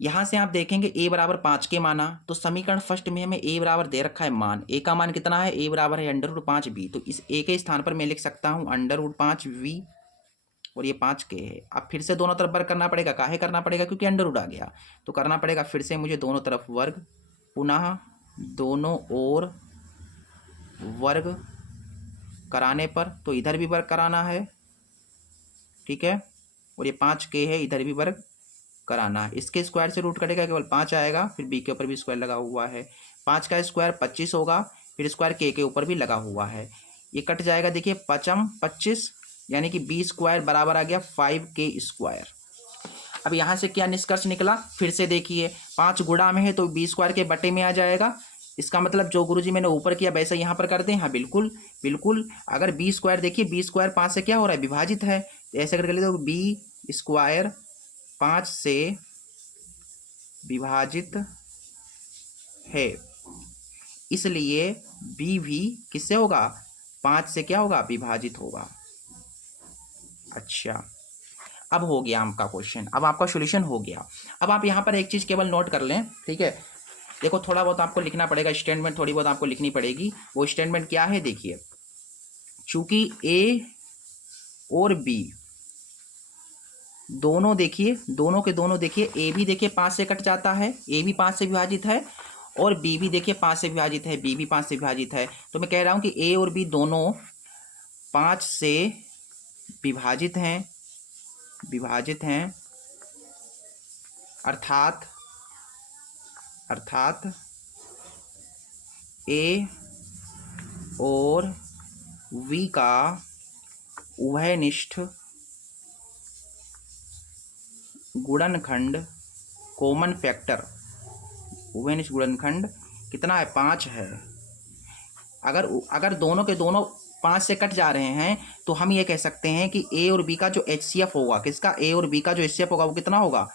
यहाँ से आप देखेंगे a बराबर 5k माना, तो समीकरण फर्स्ट में हमें a बराबर दे रखा है मान, a का मान कितना है, a बराबर है √5b। तो इस a के स्थान पर मैं लिख सकता हूँ √5v और ये 5k है। अब फिर से दोनों तरफ वर्ग करना पड़ेगा, काहे करना पड़ेगा, क्योंकि अंडर रूट आ गया, तो करना पड़ेगा फिर से मुझे दोनों तरफ वर्ग, पुनः दोनों ओर वर्ग कराने पर, तो इधर भी वर्ग कराना है, ठीक है, और ये 5k है, इधर भी वर्ग कराना है। इसके स्क्वायर से रूट कटेगा, केवल 5 आएगा, फिर b के ऊपर भी स्क्वायर लगा हुआ है, 5 का स्क्वायर 25 होगा, फिर स्क्वायर के ऊपर भी लगा हुआ है, ये कट जाएगा, देखिए 25, यानी कि b स्क्वायर बराबर आ गया 5k स्क्वायर। अब यहाँ से क्या निष्कर्ष निकला, फिर से देखिए 5 गुणा में है तो b स्क्वायर के बटे में आ जाएगा, इसका मतलब जो गुरुजी मैंने ऊपर किया वैसा यहाँ पर कर दें, हाँ बिल्कुल बिल्कुल। अगर b स्क्वायर देखिए, b स्क्वायर 5 से क्या हो रहा है, विभाजित है, तो ऐसे करके ले, तो b स्क्वायर 5 से विभाजित है, इसलिए b भी किससे होगा, 5 से क्या होगा, विभाजित होगा। अच्छा, अब हो गया आपका क्वेश्चन, अब आपका सॉल्यूशन हो गया। अब आप यहाँ पर एक चीज़ केवल नोट कर लें, ठीक है, देखो थोड़ा बहुत आपको लिखना पड़ेगा, स्टेटमेंट थोड़ी बहुत आपको लिखनी पड़ेगी। वो स्टेटमेंट क्या है, देखिए, चूंकि ए और बी दोनों देखिए, दोनों के दोनों देखिए, ए भी देखिए 5 से कट जाता है, ए भी 5 से विभाजित है, और बी भी देखिए 5 से विभाजित है, बी भी 5 से विभाजित है। तो मैं कह रहा हूँ कि ए और बी दोनों 5 से विभाजित हैं, अर्थात ए और वी का उभयनिष्ठ गुणनखंड, कॉमन फैक्टर, उभयनिष्ठ गुणनखंड कितना है, 5 है। अगर दोनों के दोनों 5 से कट जा रहे हैं तो हम ये कह सकते हैं कि ए और बी का जो HCF होगा, किसका, ए और बी का जो HCF होगा वो कितना होगा,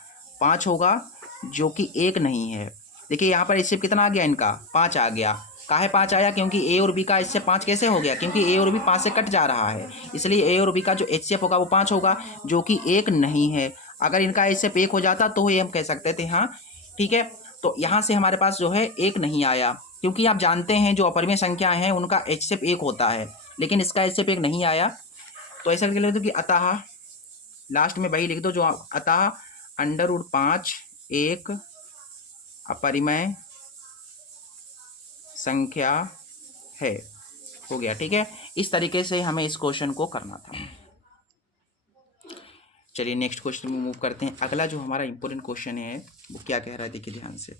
5 होगा, जो कि 1 नहीं है। देखिए यहाँ पर HCF कितना आ गया, इनका 5 आ गया। काहे 5 आया, क्योंकि ए और बी का HCF 5 कैसे हो गया, क्योंकि ए और बी 5 से कट जा रहा है, इसलिए ए और बी का जो HCF होगा वो 5 होगा, जो कि 1 नहीं है। अगर इनका HCF 1 हो जाता तो ये हम कह सकते थे, हाँ ठीक है। तो यहाँ से हमारे पास जो है 1 नहीं आया, क्योंकि आप जानते हैं जो अपरिमेय संख्याएं हैं उनका HCF 1 होता है, लेकिन इसका HCF 1 नहीं आया। तो ऐसा लिख दो कि अतः, लास्ट में वही लिख दो जो अतः √5 एक अपरिमेय संख्या है, हो गया, ठीक है। इस तरीके से हमें इस क्वेश्चन को करना था। चलिए नेक्स्ट क्वेश्चन में मूव करते हैं। अगला जो हमारा इंपॉर्टेंट क्वेश्चन है वो क्या कह रहा है, देखिए ध्यान से।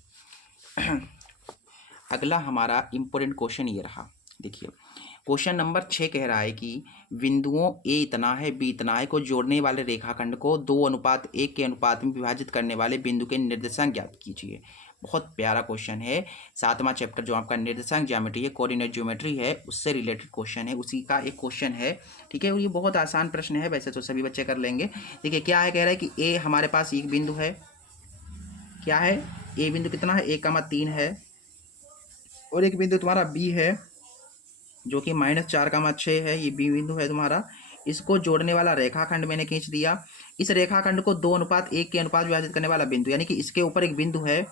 अगला हमारा इंपॉर्टेंट क्वेश्चन ये रहा, देखिए क्वेश्चन नंबर 6 कह रहा है कि बिंदुओं ए इतना है, बी इतना है को जोड़ने वाले रेखाखंड को 2:1 के अनुपात में विभाजित करने वाले बिंदु के निर्देशांक ज्ञात कीजिए। बहुत प्यारा क्वेश्चन है, 7वां चैप्टर जो आपका निर्देशांक ज्योमेट्री है, कोऑर्डिनेट ज्योमेट्री है, उससे रिलेटेड क्वेश्चन है, उसी का एक क्वेश्चन है, ठीक है। और ये बहुत आसान प्रश्न है, वैसे तो सभी बच्चे कर लेंगे। देखिए क्या है, कह रहा है कि ए हमारे पास एक बिंदु है, क्या है, ए बिंदु कितना है, 1,3 है, और एक बिंदु तुम्हारा बी है जो कि -4,6 है, ये बी बिंदु है तुम्हारा। इसको जोड़ने वाला रेखाखंड मैंने खींच दिया। इस रेखाखंड को 2:1 के अनुपात विभाजित करने वाला बिंदु, यानी कि इसके ऊपर एक बिंदु है,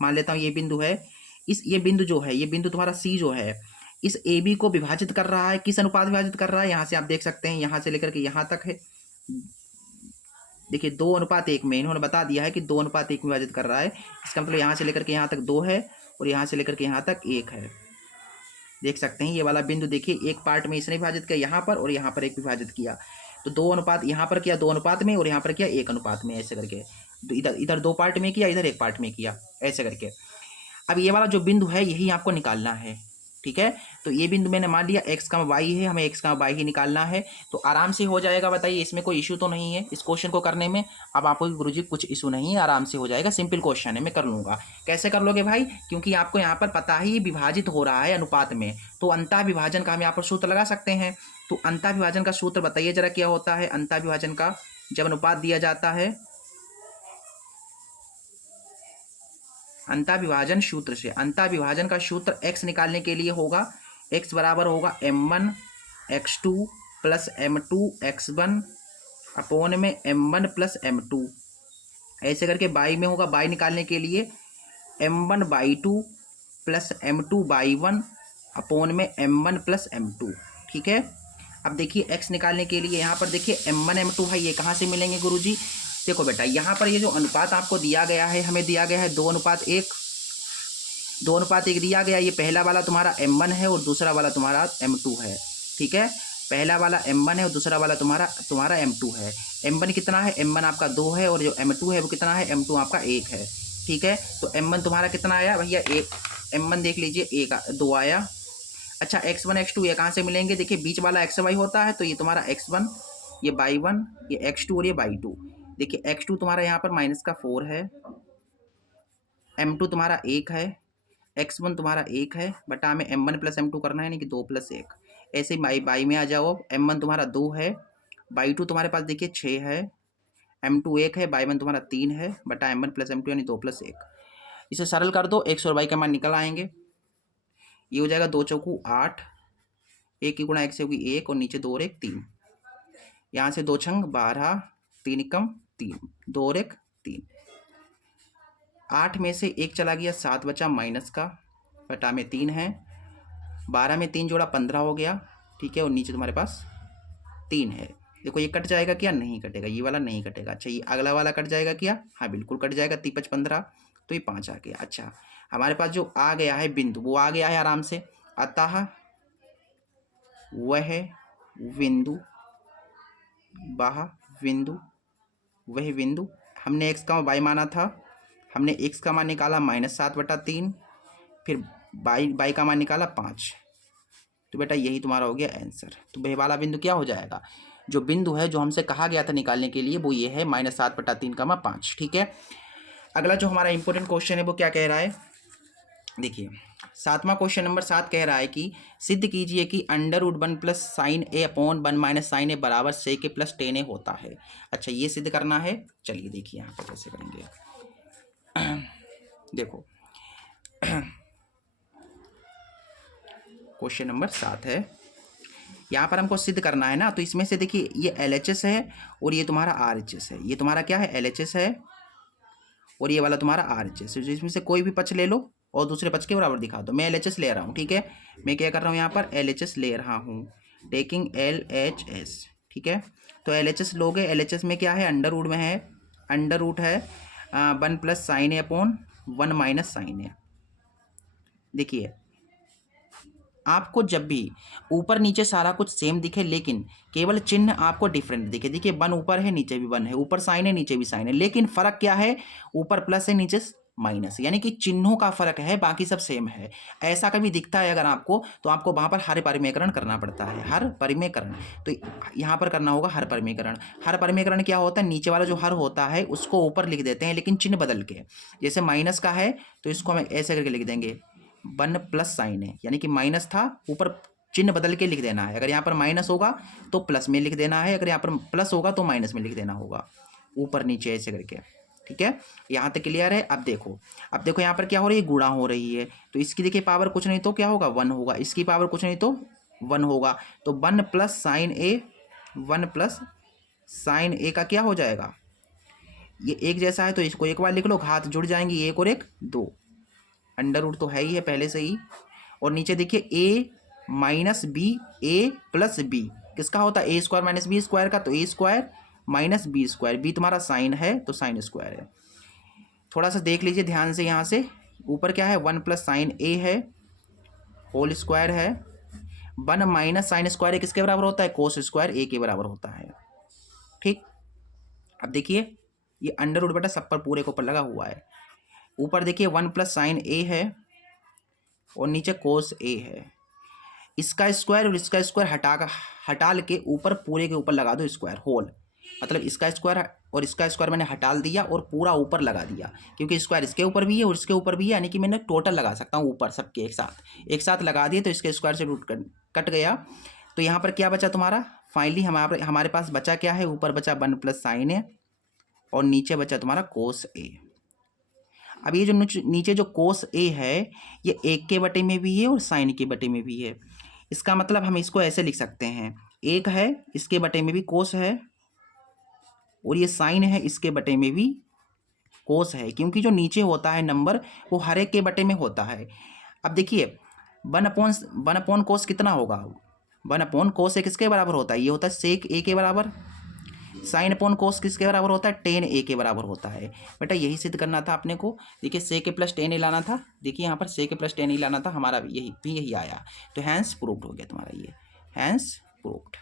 मान लेता हूँ ये बिंदु है, ये बिंदु जो है, ये बिंदु तुम्हारा सी जो है, इस ए बी को विभाजित कर रहा है, किस अनुपात विभाजित कर रहा है, यहाँ से आप देख सकते हैं, यहाँ से लेकर के यहाँ तक है, देखिए 2:1 में इन्होंने बता दिया है कि 2:1 में विभाजित कर रहा है। इसका मतलब यहाँ से लेकर के यहाँ तक 2 है, और यहाँ से लेकर के यहाँ तक 1 है। देख सकते हैं ये वाला बिंदु, देखिए एक पार्ट में इसने विभाजित किया यहाँ पर, और यहाँ पर एक विभाजित किया, तो 2 अनुपात यहाँ पर किया 2 अनुपात में, और यहाँ पर किया 1 अनुपात में, ऐसे करके। तो इधर 2 पार्ट में किया, इधर 1 पार्ट में किया, ऐसे करके। अब ये वाला जो बिंदु है यही आपको निकालना है, ठीक है। तो ये बिंदु मैंने मान लिया x, y है, हमें x, y ही निकालना है, तो आराम से हो जाएगा। बताइए इसमें कोई इशू तो नहीं है इस क्वेश्चन को करने में। अब आपको गुरुजी कुछ इशू नहीं है, आराम से हो जाएगा, सिंपल क्वेश्चन है, मैं कर लूँगा। कैसे कर लोगे भाई, क्योंकि आपको यहाँ पर पता ही विभाजित हो रहा है अनुपात में, तो अंतः विभाजन का हम यहाँ पर सूत्र लगा सकते हैं। तो अंतः विभाजन का सूत्र बताइए जरा क्या होता है। अंतः विभाजन का जब अनुपात दिया जाता है, अंतः विभाजन सूत्र से, अंतः विभाजन का सूत्र x निकालने के लिए होगा, x बराबर होगा m1 x2 plus m2 x1 upon में m1 प्लस m2, ऐसे करके y में होगा, y निकालने के लिए m1 y2 plus m2 y1 upon में m1 प्लस m2, ठीक है। अब देखिए x निकालने के लिए यहाँ पर देखिए m1 m2 है, ये कहाँ से मिलेंगे गुरुजी? देखो बेटा यहाँ पर ये जो अनुपात आपको दिया गया है, हमें दिया गया है 2:1, 2:1 दिया गया। ये पहला वाला तुम्हारा m1 है और दूसरा वाला तुम्हारा m2 है, ठीक है। पहला वाला m1 है और दूसरा वाला तुम्हारा m2 है। m1 कितना है? m1 आपका 2 है और जो m2 है वो कितना है? m2 आपका 1 है, ठीक है। तो m1 तुम्हारा कितना आया भैया? 1। m1 देख लीजिए 2 आया। अच्छा x1 x2 ये कहाँ से मिलेंगे? देखिए बीच वाला xy होता है, तो ये तुम्हारा x1, ये y1, ये x2 और ये y2। देखिए x2 तुम्हारा यहाँ पर -4 है, m2 तुम्हारा 1 है, x1 तुम्हारा 1 है, बटा हमें m1 + m2 करना है, यानी कि 2 + 1। ऐसे ही बाई में आ जाओ, m1 तुम्हारा 2 है, y2 तुम्हारे पास देखिए 6 है, m2 1 है, y1 तुम्हारा 3 है, बटा m1 + m2 यानी 2 + 1। इसे सरल कर दो, x और y के मान निकल आएंगे। ये हो जाएगा 2 चौकू 8, 1 की गुणा 1 से होगी 1 और नीचे 2 और 1 3। यहाँ से 2 छंग 12, 3 एकम 3, 2 और 1 3। 8 में से 1 चला गया, 7 बचा माइनस का, बटा में 3 है। 12 में 3 जोड़ा 15 हो गया, ठीक है। और नीचे तुम्हारे पास 3 है। देखो ये कट जाएगा क्या? नहीं कटेगा, ये वाला नहीं कटेगा। अच्छा ये अगला वाला कट जाएगा क्या? हाँ बिल्कुल कट जाएगा। 3 × 5 = 15, तो ये 5 आ गया। अच्छा हमारे पास जो आ गया है बिंदु, वो आ गया है आराम से। अतः वह बिंदु, वह बिंदु, हमने x का y माना था, हमने x का मान निकाला -7/3, फिर y का मान निकाला 5। तो बेटा यही तुम्हारा हो गया आंसर। तो वह वाला बिंदु क्या हो जाएगा? जो बिंदु है जो हमसे कहा गया था निकालने के लिए, वो ये है -7/3, 5, ठीक है। अगला जो हमारा इंपॉर्टेंट क्वेश्चन है वो क्या कह रहा है? देखिए 7वां क्वेश्चन नंबर 7 कह रहा है कि सिद्ध कीजिए कि √1 + sin a / 1 - sin a बराबर sec a + tan a होता है। अच्छा ये सिद्ध करना है, चलिए देखिए यहाँ पर कैसे करेंगे। देखो क्वेश्चन नंबर 7 है, यहाँ पर हमको सिद्ध करना है ना। तो इसमें से देखिए ये LHS है और ये तुम्हारा RHS है। ये तुम्हारा क्या है? LHS है और ये वाला तुम्हारा RHS है। इसमें से कोई भी पक्ष ले लो और दूसरे पक्ष के बराबर दिखा दो। मैं LHS ले रहा हूँ, ठीक है। मैं क्या कर रहा हूँ यहाँ पर? LHS ले रहा हूँ, टेकिंग LHS, ठीक है। तो LHS लोगे, LHS में क्या है? अंडर में है, अंडर रूट है 1 + sin a / 1 - sin a। देखिए आपको जब भी ऊपर नीचे सारा कुछ सेम दिखे, लेकिन केवल चिन्ह आपको डिफरेंट दिखे। देखिए 1 ऊपर है, नीचे भी 1 है, ऊपर साइन है, नीचे भी साइन है, लेकिन फर्क क्या है? ऊपर प्लस है, नीचे माइनस, यानी कि चिन्हों का फर्क है, बाकी सब सेम है। ऐसा कभी दिखता है अगर आपको, तो आपको वहां पर हर परिमेकरण करना पड़ता है, हर परिमेकरण। तो यहाँ पर करना होगा हर परिमेकरण। हर परिमेकरण क्या होता है? नीचे वाला जो हर होता है उसको ऊपर लिख देते हैं, लेकिन चिन्ह बदल के। जैसे माइनस का है तो इसको हम ऐसे करके लिख देंगे 1 + sin है, यानी कि माइनस था, ऊपर चिन्ह बदल के लिख देना है। अगर यहाँ पर माइनस होगा तो प्लस में लिख देना है, अगर यहाँ पर प्लस होगा तो माइनस में लिख देना होगा, ऊपर नीचे ऐसे करके, ठीक है। यहाँ तक क्लियर है? अब देखो यहाँ पर क्या हो रही है? गुणा हो रही है। तो इसकी देखिए पावर कुछ नहीं तो क्या होगा? 1 होगा। इसकी पावर कुछ नहीं तो 1 होगा। तो 1 + sin a, 1 + sin a का क्या हो जाएगा? ये एक जैसा है तो इसको एक बार लिख लो, घात जुड़ जाएंगी, 1 और 1 2। अंडर रूट तो है ही है पहले से ही। और नीचे देखिए a - b, a + b किसका होता है? a² - b² का। तो a² - b², b तुम्हारा साइन है तो साइन स्क्वायर है। थोड़ा सा देख लीजिए ध्यान से, यहाँ से ऊपर क्या है? 1 + sin a है, होल स्क्वायर है। 1 - sin स्क्वायर किसके बराबर होता है? कोस स्क्वायर a के बराबर होता है, ठीक। अब देखिए ये अंडर रूट बेटा सब पर पूरे के ऊपर लगा हुआ है। ऊपर देखिए 1 + sin a है और नीचे कोस a है। इसका स्क्वायर और इसका स्क्वायर हटा के ऊपर पूरे के ऊपर लगा दो स्क्वायर, होल। मतलब इसका स्क्वायर और इसका स्क्वायर मैंने हटा दिया और पूरा ऊपर लगा दिया, क्योंकि स्क्वायर इसके ऊपर भी है और इसके ऊपर भी है, यानी कि मैंने टोटल लगा सकता हूँ ऊपर सबके एक साथ लगा दिए। तो इसके स्क्वायर से रूट कट गया। तो यहाँ पर क्या बचा तुम्हारा? फाइनली हमारे पास बचा क्या है? ऊपर बचा 1 + sin a और नीचे बचा तुम्हारा कोस a। अब ये जो नीचे जो कोस a है, ये 1 के बटे में भी है और साइन के बटे में भी है। इसका मतलब हम इसको ऐसे लिख सकते हैं, 1 है इसके बटे में भी कोस है और ये साइन है इसके बटे में भी कोस है, क्योंकि जो नीचे होता है नंबर वो हर एक के बटे में होता है। अब देखिए 1/कोस कितना होगा? वन अपॉन कोस ए किसके बराबर होता है, ये होता है सेक ए के बराबर। साइन अपॉन कोस किसके बराबर होता है, टेन ए के बराबर होता है। बेटा यही सिद्ध करना था अपने को। देखिए सेक ए प्लस टेन ए लाना था, देखिए यहाँ पर सेक ए प्लस टेन ए लाना था, हमारा यही आया। तो हैंस प्रूव्ड हो गया तुम्हारा ये, हैंस प्रूव्ड।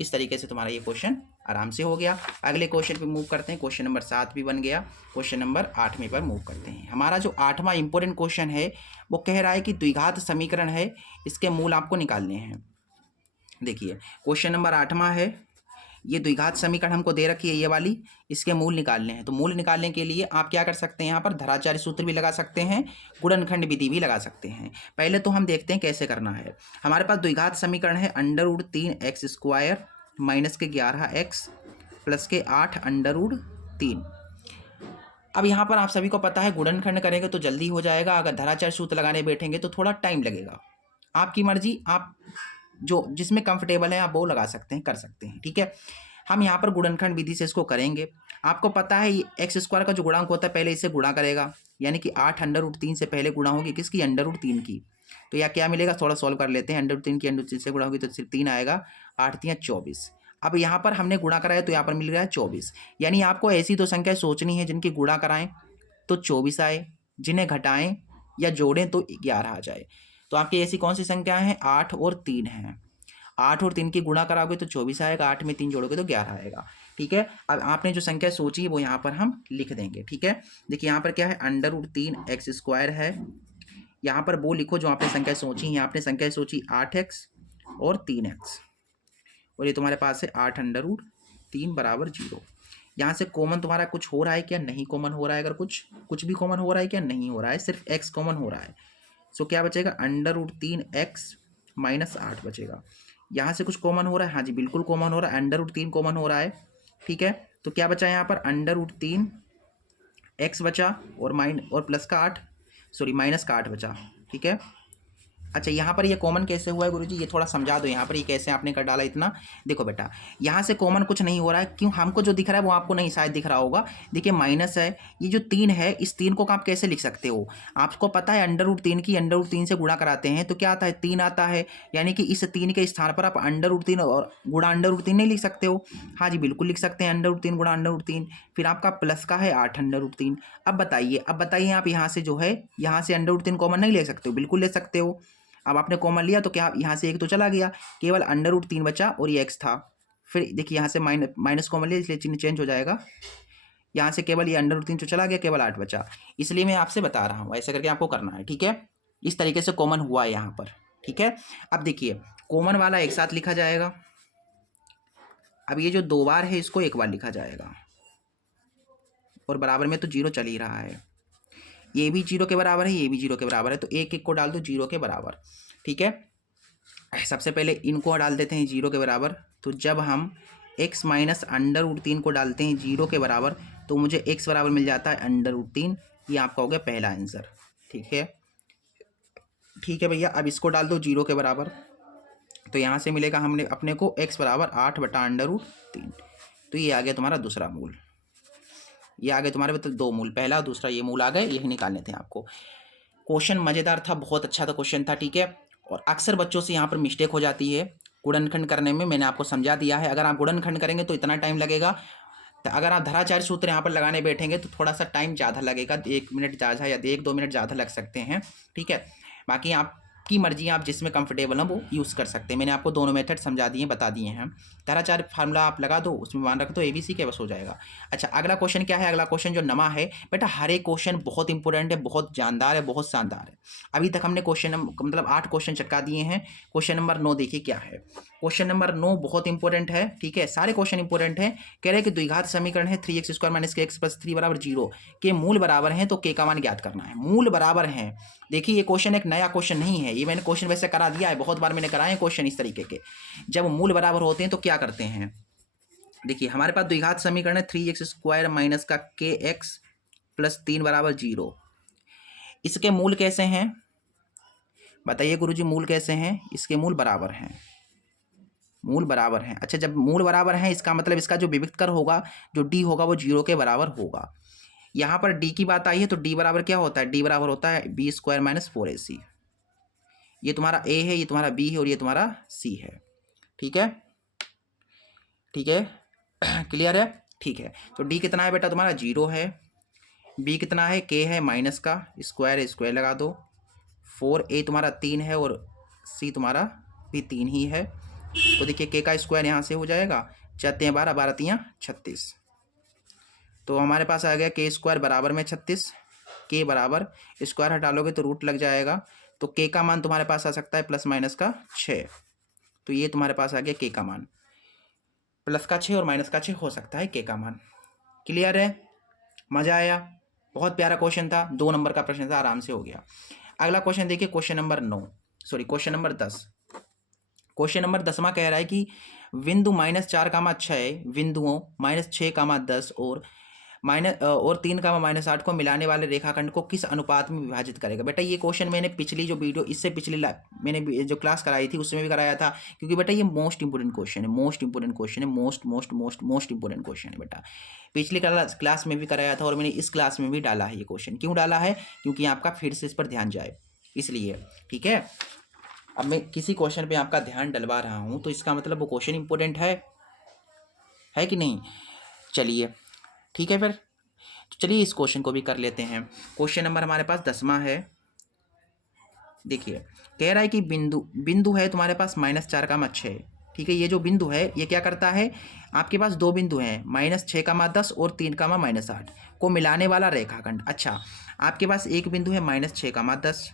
इस तरीके से तुम्हारा ये क्वेश्चन आराम से हो गया। अगले क्वेश्चन पे मूव करते हैं। क्वेश्चन नंबर 7 भी बन गया। क्वेश्चन नंबर 8वें पर मूव करते हैं। हमारा जो 8वां इंपॉर्टेंट क्वेश्चन है वो कह रहा है कि द्विघात समीकरण है, इसके मूल आपको निकालने हैं। देखिए क्वेश्चन नंबर 8वां है, ये द्विघात समीकरण हमको दे रखी है ये वाली, इसके मूल निकालने हैं। तो मूल निकालने के लिए आप क्या कर सकते हैं, यहाँ पर धराचार्य सूत्र भी लगा सकते हैं, गुणनखंड विधि भी लगा सकते हैं। पहले तो हम देखते हैं कैसे करना है। हमारे पास द्विघात समीकरण है √3x² माइनस के 11x प्लस के 8√3। अब यहाँ पर आप सभी को पता है गुणनखंड करेंगे तो जल्दी हो जाएगा, अगर धराचार्य सूत्र लगाने बैठेंगे तो थोड़ा टाइम लगेगा। आपकी मर्जी, आप जो जिसमें कंफर्टेबल है आप वो लगा सकते हैं, कर सकते हैं, ठीक है। हम यहाँ पर गुणनखंड विधि से इसको करेंगे। आपको पता है x² का जो गुणांक होता है पहले इससे गुणा करेगा, यानी कि 8√3 से पहले गुणा होगी किसकी, √3 की। तो यह क्या मिलेगा, थोड़ा सॉल्व कर लेते हैं। √3 की √3 से गुणा होगी तो सिर्फ 3 आएगा, 8 × 24। अब यहाँ पर हमने गुणा कराया तो यहाँ पर मिल रहा है 24। यानी आपको ऐसी दो संख्या सोचनी है जिनकी गुणा कराएं तो 24 आए, जिन्हें घटाएं या जोड़ें तो 11 आ जाए। तो आपकी ऐसी कौन सी संख्या है, 8 और 3 है। 8 और 3 की गुणा कराओगे तो 24 आएगा, 8 में 3 जोड़ोगे तो 11 आएगा, ठीक है। अब आपने जो संख्या सोची है वो यहाँ पर हम लिख देंगे, ठीक है। देखिए यहाँ पर क्या है, √3x² है। यहाँ पर वो लिखो जो आपने संख्या सोची है। आपने संख्या सोची 8x और 3x, और ये तुम्हारे पास है 8√3 बराबर 0। यहाँ से कॉमन तुम्हारा कुछ हो रहा है क्या, नहीं कॉमन हो रहा है। अगर कुछ भी कॉमन हो रहा है क्या, नहीं हो रहा है, सिर्फ x कॉमन हो रहा है। सो क्या बचेगा, √3x माइनस 8 बचेगा। यहाँ से कुछ कॉमन हो रहा है, हाँ जी बिल्कुल कॉमन हो रहा है, √3 कॉमन हो रहा है, ठीक है। तो क्या बचा यहाँ पर, √3x बचा और प्लस का 8, सॉरी माइनस का 8 बचा, ठीक है। अच्छा यहाँ पर ये कॉमन कैसे हुआ है गुरुजी, ये थोड़ा समझा दो। यहाँ पर ये कैसे आपने कर डाला इतना। देखो बेटा यहाँ से कॉमन कुछ नहीं हो रहा है, क्यों, हमको जो दिख रहा है वो आपको नहीं शायद दिख रहा होगा। देखिए माइनस है, ये जो 3 है, इस 3 को आप कैसे लिख सकते हो, आपको पता है √3 की √3 से गुणा कराते हैं तो क्या आता है, 3 आता है। यानी कि इस 3 के स्थान पर आप √3 और गुणा √3 नहीं लिख सकते हो। हाँ जी बिल्कुल लिख सकते हैं, √3 गुणा √3, फिर आपका प्लस का है 8√3। अब बताइए आप यहाँ से जो है, यहाँ से √3 कॉमन नहीं ले सकते हो, बिल्कुल ले सकते हो। अब आपने कॉमन लिया तो क्या यहाँ से एक तो चला गया, केवल √3 बचा और ये x था। फिर देखिए यहाँ से माइनस कॉमन लिया इसलिए चिन्ह चेंज हो जाएगा। यहाँ से केवल ये √3 तो चला गया, केवल 8 बचा। इसलिए मैं आपसे बता रहा हूँ, ऐसे करके आपको करना है, ठीक है। इस तरीके से कॉमन हुआ है यहाँ पर, ठीक है। अब देखिए कॉमन वाला एक साथ लिखा जाएगा। अब ये जो 2 बार है इसको एक बार लिखा जाएगा, और बराबर में तो 0 चल ही रहा है। ये भी 0 के बराबर है, ये भी 0 के बराबर है, तो एक को डाल दो 0 के बराबर, ठीक है। सबसे पहले इनको डाल देते हैं 0 के बराबर। तो जब हम x माइनस √3 को डालते हैं 0 के बराबर तो मुझे x बराबर मिल जाता है √3। ये आपका हो गया पहला आंसर, ठीक है भैया। अब इसको डाल दो 0 के बराबर, तो यहाँ से मिलेगा हमने अपने को x बराबर 8/√3। तो ये आ गया तुम्हारा दूसरा मूल। ये आ गए तुम्हारे मतलब 2 मूल, पहला और दूसरा ये मूल आ गए, यही निकालने थे आपको। क्वेश्चन मज़ेदार था, बहुत अच्छा था क्वेश्चन था, ठीक है। और अक्सर बच्चों से यहाँ पर मिस्टेक हो जाती है गुणनखंड करने में, मैंने आपको समझा दिया है। अगर आप गुणनखंड करेंगे तो इतना टाइम लगेगा, तो अगर आप धराचार्य सूत्र यहाँ पर लगाने बैठेंगे तो थोड़ा सा टाइम ज़्यादा लगेगा, 1 मिनट ज़्यादा या 1-2 मिनट ज़्यादा लग सकते हैं, ठीक है। बाकी आपकी मर्जी, आप जिसमें कंफर्टेबल हैं वो यूज़ कर सकते हैं। मैंने आपको दोनों मेथड समझा दिए, बता दिए हैं। धराचार्य फार्मूला आप लगा दो, उसमें मान रख दो ABC के, बस हो जाएगा। अच्छा अगला क्वेश्चन क्या है, अगला क्वेश्चन जो नमा है बेटा, हर एक क्वेश्चन बहुत इंपॉर्टेंट है, बहुत जानदार है, बहुत शानदार है। अभी तक हमने क्वेश्चन मतलब 8 क्वेश्चन चटका दिए हैं। क्वेश्चन नंबर 9 देखिए क्या है। क्वेश्चन नंबर 9 बहुत इंपॉर्टेंट है, ठीक है। सारे क्वेश्चन इंपॉर्टेंट हैं। कह रहे हैं कि द्विघात समीकरण है 3x² माइनस के x प्लस 3 बराबर 0 के मूल बराबर हैं, तो के का मान ज्ञात करना है। मूल बराबर हैं, देखिए ये क्वेश्चन एक नया क्वेश्चन नहीं है, ये मैंने क्वेश्चन वैसे करा दिया है, बहुत बार मैंने कराए हैं क्वेश्चन इस तरीके के। जब मूल बराबर होते हैं तो क्या करते हैं, देखिए हमारे पास द्विघात समीकरण है 3x² माइनस का kx प्लस 3 बराबर 0। इसके मूल कैसे हैं बताइए गुरुजी, मूल कैसे हैं, इसके मूल बराबर हैं, मूल बराबर हैं। अच्छा जब मूल बराबर हैं इसका मतलब इसका जो विविक्त कर होगा, जो d होगा वो 0 के बराबर होगा। यहाँ पर d की बात आई है तो d बराबर क्या होता है, d बराबर होता है b² माइनस 4ac। ये तुम्हारा ए है, ये तुम्हारा बी है और ये तुम्हारा सी है। ठीक है, ठीक है, क्लियर है? ठीक है, तो डी कितना है बेटा तुम्हारा 0 है, बी कितना है के है माइनस का, स्क्वायर स्क्वायर लगा दो, 4a तुम्हारा 3 है और सी तुम्हारा भी 3 ही है। तो देखिए के का स्क्वायर यहाँ से हो जाएगा, 4 12 12 3 36, तो हमारे पास आ गया के स्क्वायर बराबर में 36, के बराबर स्क्वायर हटा लोगे तो रूट लग जाएगा, तो के का मान तुम्हारे पास आ सकता है प्लस माइनस का 6। तो ये तुम्हारे पास आ गया के का मान, प्लस का 6 और माइनस का 6 हो सकता है के का मान। क्लियर है? मज़ा आया? बहुत प्यारा क्वेश्चन था, 2 नंबर का प्रश्न था, आराम से हो गया। अगला क्वेश्चन देखिए, क्वेश्चन नंबर 10। क्वेश्चन नंबर 10वां कह रहा है कि बिंदु -4, बिंदुओं -6, 10 और -3, -8 को मिलाने वाले रेखाखंड को किस अनुपात में विभाजित करेगा। बेटा ये क्वेश्चन मैंने पिछली जो वीडियो, इससे पिछली मैंने जो क्लास कराई थी उसमें भी कराया था, क्योंकि बेटा ये मोस्ट इंपोर्टेंट क्वेश्चन है, मोस्ट इंपोर्टेंट क्वेश्चन है बेटा। पिछली क्लास में भी कराया था और मैंने इस क्लास में भी डाला है ये क्वेश्चन। क्यों डाला है? क्योंकि आपका फिर से इस पर ध्यान जाए, इसलिए। ठीक है, अब मैं किसी क्वेश्चन पे आपका ध्यान डलवा रहा हूँ तो इसका मतलब वो क्वेश्चन इंपॉर्टेंट है कि नहीं? चलिए ठीक है, फिर तो चलिए इस क्वेश्चन को भी कर लेते हैं। क्वेश्चन नंबर हमारे पास 10वां है। देखिए कह रहा है कि बिंदु है तुम्हारे पास -4, ठीक है। ये जो बिंदु है ये क्या करता है, आपके पास 2 बिंदु हैं, -6, 10 और 3, -8 को मिलाने वाला रेखाखंड। अच्छा, आपके पास एक बिंदु है -6, 10,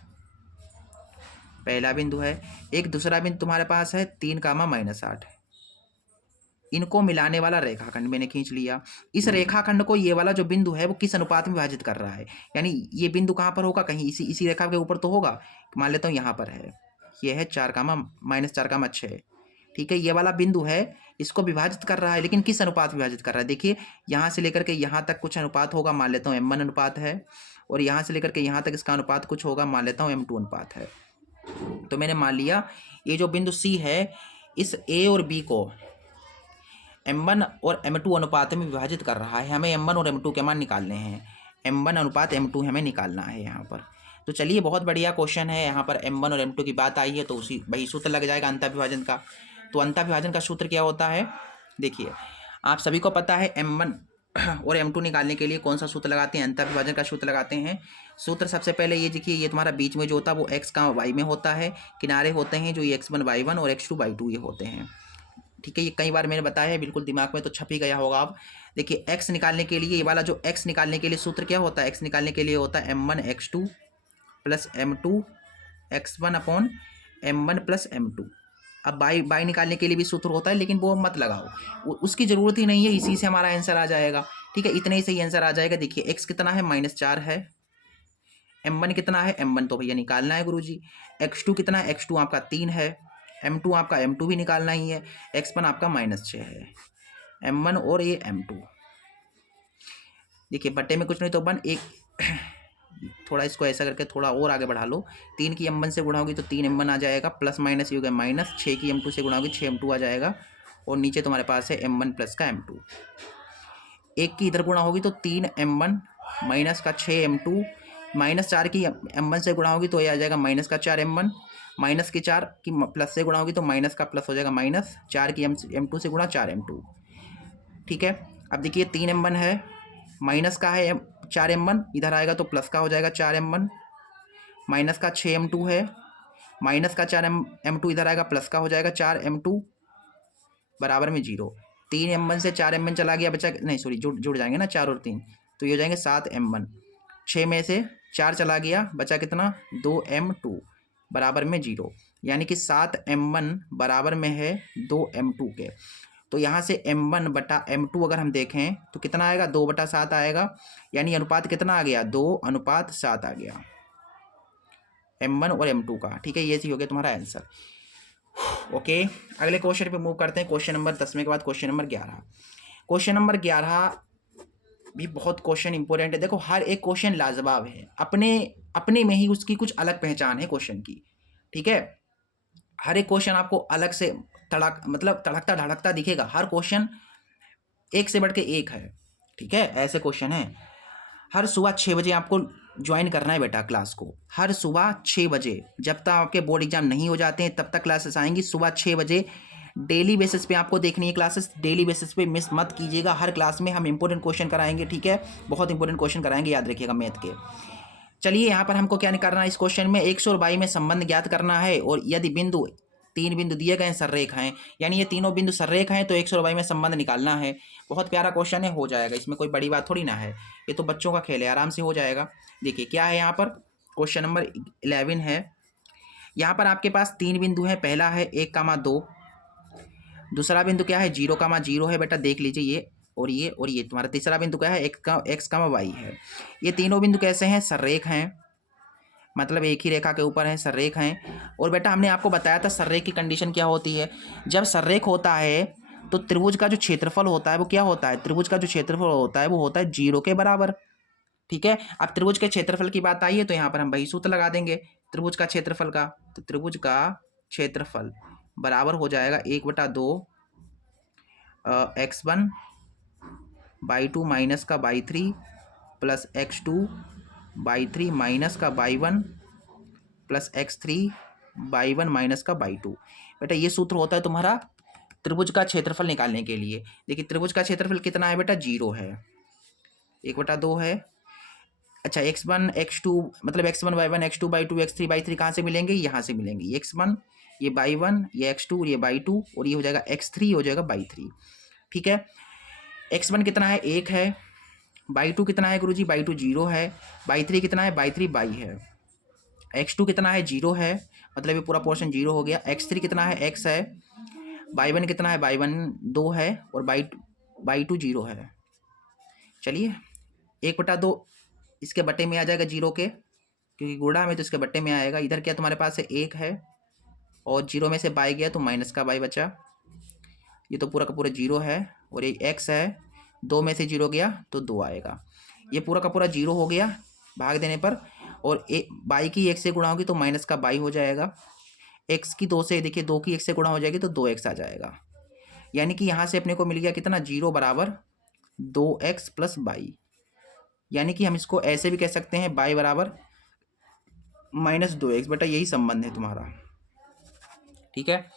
पहला बिंदु है, एक दूसरा बिंदु तुम्हारे पास है 3, -8, इनको मिलाने वाला रेखाखंड मैंने खींच लिया। इस रेखाखंड को ये वाला जो बिंदु है वो किस अनुपात में विभाजित कर रहा है, यानी ये बिंदु कहाँ पर होगा, कहीं इसी रेखा के ऊपर तो होगा। मान लेता हूँ यहाँ पर है, ये है -4, ठीक है। ये वाला बिंदु है, इसको विभाजित कर रहा है, लेकिन किस अनुपात में विभाजित कर रहा है? देखिए यहाँ से लेकर के यहाँ तक कुछ अनुपात होगा, मान लेता हूँ m1 अनुपात है, और यहाँ से लेकर के यहाँ तक इसका अनुपात कुछ होगा, मान लेता हूँ m2 अनुपात है। तो मैंने मान लिया ये जो बिंदु C है, इस A और B को m1 और m2 अनुपात में विभाजित कर रहा है। हमें m1 और m2 के मान निकालने हैं, m1 अनुपात m2 हमें निकालना है यहाँ पर। तो चलिए बहुत बढ़िया क्वेश्चन है, यहाँ पर m1 और m2 की बात आई है तो उसी वही सूत्र लग जाएगा अंतःविभाजन का। तो अंतःविभाजन का सूत्र क्या होता है? देखिए आप सभी को पता है m1 और m2 निकालने के लिए कौन सा सूत्र लगाते हैं? अंतःविभाजन का सूत्र लगाते हैं। सूत्र सबसे पहले ये देखिए, ये तुम्हारा बीच में जो होता है वो x, y में होता है, किनारे होते हैं जो ये x1 y1 और x2 y2 ये होते हैं। ठीक है, ये कई बार मैंने बताया है, बिल्कुल दिमाग में तो छप ही गया होगा। अब देखिए x निकालने के लिए, ये वाला जो x निकालने के लिए सूत्र क्या होता है? x निकालने के लिए होता है m1 x2 plus m2 x1 upon m1 plus m2। अब बाई निकालने के लिए भी सूत्र होता है, लेकिन वो मत लगाओ, उसकी ज़रूरत ही नहीं है, इसी से हमारा आंसर आ जाएगा। ठीक है, इतने ही सही आंसर आ जाएगा। देखिए x कितना है -4 है, m1 कितना है, m1 तो भैया निकालना है गुरुजी, x2 कितना है, x2 आपका 3 है, m2 आपका m2 भी निकालना ही है, x1 आपका -6 है, m1 और ये m2। देखिए बट्टे में कुछ नहीं तो बन एक थोड़ा इसको ऐसा करके थोड़ा और आगे बढ़ा लो, 3 की m1 से गुणा होगी तो 3m1 आ जाएगा, प्लस माइनस ये हो गया माइनस, 6 की m2 से गुणा होगी 6m2 आ जाएगा, और नीचे तुम्हारे पास है m1 प्लस का m2। एक की इधर गुणा होगी तो 3m1 माइनस का 6m2, -4 की m1 से गुणा होगी तो ये आ जाएगा माइनस का 4m1, माइनस की 4 की प्लस से गुणा होगी तो माइनस का प्लस हो जाएगा माइनस, 4 की m2 से गुणा 4m2। ठीक है, अब देखिए 3m1 है, माइनस का है 4m1, इधर आएगा तो प्लस का हो जाएगा 4m1, माइनस का 6m2 है, माइनस का 4m2 इधर आएगा प्लस का हो जाएगा 4m2 बराबर में 0। 3m1 से 4m1 चला गया, बचा नहीं सॉरी जुड़ जाएंगे ना 4 और 3, तो ये हो जाएंगे 7m1। 6 में से 4 चला गया, बचा कितना 2m2 बराबर में 0, यानी कि 7m1 बराबर में है 2m2 के। तो यहाँ से m1 बटा m2 अगर हम देखें तो कितना आएगा, 2/7 आएगा, यानी अनुपात कितना आ गया, 2:7 आ गया m1 और m2 का। ठीक है, ये सी हो गया तुम्हारा आंसर। ओके, अगले क्वेश्चन पे मूव करते हैं। क्वेश्चन नंबर 10 के बाद क्वेश्चन नंबर 11। क्वेश्चन नंबर 11 भी बहुत क्वेश्चन इंपॉर्टेंट है। देखो हर एक क्वेश्चन लाजवाब है, अपने में ही उसकी कुछ अलग पहचान है क्वेश्चन की। ठीक है, हर एक क्वेश्चन आपको अलग से तड़कता धड़कता दिखेगा, हर क्वेश्चन एक से बढ़ के एक है। ठीक है, ऐसे क्वेश्चन है। हर सुबह 6 बजे आपको ज्वाइन करना है बेटा क्लास को हर सुबह 6 बजे। जब तक आपके बोर्ड एग्जाम नहीं हो जाते हैं तब तक क्लासेस आएंगी सुबह 6 बजे। डेली बेसिस पे आपको देखनी है क्लासेस, डेली बेसिस पे मिस मत कीजिएगा। हर क्लास में हम इंपॉर्टेंट क्वेश्चन कराएंगे, ठीक है, बहुत इंपॉर्टेंट क्वेश्चन कराएंगे, याद रखिएगा मैथ के। चलिए यहाँ पर हमको क्या करना है इस क्वेश्चन में, 100 और 22 में संबंध ज्ञात करना है। और यदि बिंदु 3 बिंदु दिए गए हैं सररेखा हैं, यानी ये तीनों बिंदु सररेखा हैं, तो 100 और 22 में संबंध निकालना है। बहुत प्यारा क्वेश्चन है, हो जाएगा, इसमें कोई बड़ी बात थोड़ी ना है, ये तो बच्चों का खेल है, आराम से हो जाएगा। देखिए क्या है यहाँ पर, क्वेश्चन नंबर 11 है। यहाँ पर आपके पास 3 बिंदु हैं, पहला है 1,2, दूसरा बिंदु क्या है 0,0 है बेटा, देख लीजिए ये और ये तुम्हारा तीसरा बिंदु क्या है x, y है। ये तीनों बिंदु कैसे हैं, सररेख हैं, मतलब एक ही रेखा के ऊपर है, सररेख हैं। और बेटा हमने आपको बताया था सररेख की कंडीशन क्या होती है, जब सररेख होता है तो त्रिभुज का जो क्षेत्रफल होता है वो क्या होता है, त्रिभुज का जो क्षेत्रफल होता है वो होता है 0 के बराबर, ठीक है। अब त्रिभुज के क्षेत्रफल की बात आई है तो यहाँ पर हम वही सूत्र लगा देंगे त्रिभुज का क्षेत्रफल का, तो त्रिभुज का क्षेत्रफल बराबर हो जाएगा 1/2 x1/2 माइनस का y3 प्लस x2/3 माइनस का y1 प्लस x3/1 माइनस का y2। बेटा ये सूत्र होता है तुम्हारा त्रिभुज का क्षेत्रफल निकालने के लिए। देखिए त्रिभुज का क्षेत्रफल कितना है बेटा, 0 है, 1/2 है। अच्छा x1 x2 मतलब x1 y1 x2 y2 x3 y3 कहाँ से मिलेंगे, यहाँ से मिलेंगे, ये x1 ये y1 ये x2 ये y2 और ये हो जाएगा x3 हो जाएगा y3, ठीक है। x1 कितना है 1 है, y2 कितना है गुरुजी, y2 0 है, y3 कितना है y3 y है, x2 कितना है 0 है, मतलब ये पूरा पोर्शन 0 हो गया, x3 कितना है x है, y1 कितना है y1 2 है और y2 0 है। चलिए 1/2 इसके बटे में आ जाएगा 0 के, क्योंकि गुणा में तो इसके बटे में आएगा। इधर क्या तुम्हारे पास है 1 है और 0 में से बाई गया तो माइनस का बाई बचा, ये तो पूरा का पूरा 0 है और ये x है, 2 में से 0 गया तो 2 आएगा, ये पूरा का पूरा 0 हो गया भाग देने पर। और बाई की 1 से गुणा होगी तो माइनस का बाई हो जाएगा, x की 2 से देखिए 2 की 1 से गुणा हो जाएगी तो 2x आ जाएगा, यानी कि यहाँ से अपने को मिल गया कितना 0 बराबर 2x प्लस बाई, यानी कि हम इसको ऐसे भी कह सकते हैं बाई बराबर -2x। बेटा यही संबंध है तुम्हारा, ठीक है।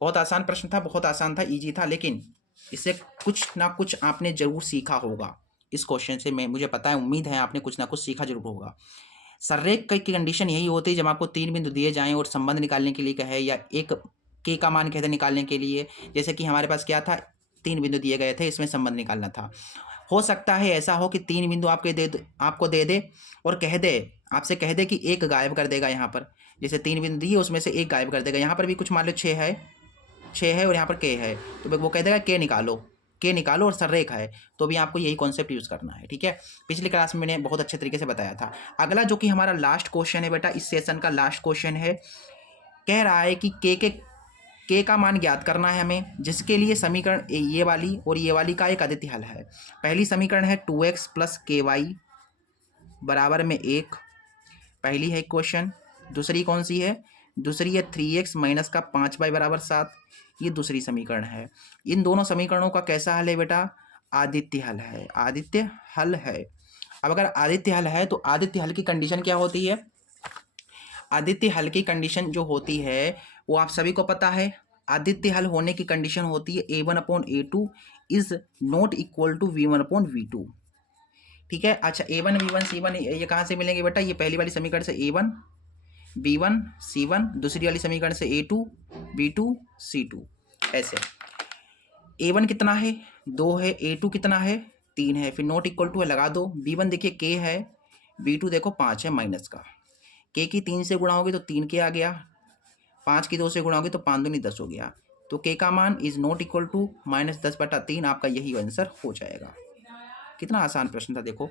बहुत आसान प्रश्न था, बहुत आसान था, इजी था, लेकिन इससे कुछ ना कुछ आपने जरूर सीखा होगा इस क्वेश्चन से, मैं मुझे पता है, उम्मीद है आपने कुछ ना कुछ सीखा जरूर होगा। सररेख की कंडीशन यही होती है जब आपको 3 बिंदु दिए जाएं और संबंध निकालने के लिए कहे, या एक के का मान कहते निकालने के लिए, जैसे कि हमारे पास क्या था 3 बिंदु दिए गए थे, इसमें संबंध निकालना था। हो सकता है ऐसा हो कि 3 बिंदु आपको दे दे और कह दे, आपसे कह दे कि एक गायब कर देगा, यहाँ पर जैसे 3 बिंदु दिए उसमें से एक गायब कर देगा, यहाँ पर भी कुछ मान लो 6 है और यहाँ पर के है, तो वो कह देगा के निकालो और सररेख है, तो भी आपको यही कॉन्सेप्ट यूज़ करना है, ठीक है। पिछली क्लास में मैंने बहुत अच्छे तरीके से बताया था। अगला जो कि हमारा लास्ट क्वेश्चन है बेटा, इस सेशन का लास्ट क्वेश्चन है, कह रहा है कि के का मान ज्ञात करना है हमें, जिसके लिए समीकरण ये वाली और ये वाली का एक अद्वितीय हल है। पहली समीकरण है 2x प्लस ky बराबर में 1, पहली है क्वेश्चन। दूसरी कौन सी है, दूसरी है 3x माइनस का 5y बराबर 7, ये दूसरी समीकरण है। इन दोनों समीकरणों का कैसा हल है बेटा, आदित्य हल है, आदित्य हल है। अब अगर आदित्य हल है तो आदित्य हल की कंडीशन क्या होती है, आदित्य हल की कंडीशन जो होती है वो आप सभी को पता है, आदित्य हल होने की कंडीशन होती है a1/a2 is not equal to v1/v2, ठीक है। अच्छा a1 v1 c1 ये कहाँ से मिलेंगे बेटा, ये पहली वाली समीकरण से a1 b1 c1, दूसरी वाली समीकरण से a2 b2 c2, ऐसे। a1 कितना है 2 है, a2 कितना है 3 है, फिर नॉट इक्वल टू है लगा दो, b1 देखिए k है, b2 देखो 5 है माइनस का, k की 3 से गुणा होगी तो 3 के आ गया, 5 की 2 से गुणा होगी तो 5 दूनी 10 हो गया, तो k का मान इज नॉट इक्वल टू -10/3, आपका यही आंसर हो जाएगा। कितना आसान प्रश्न था देखो।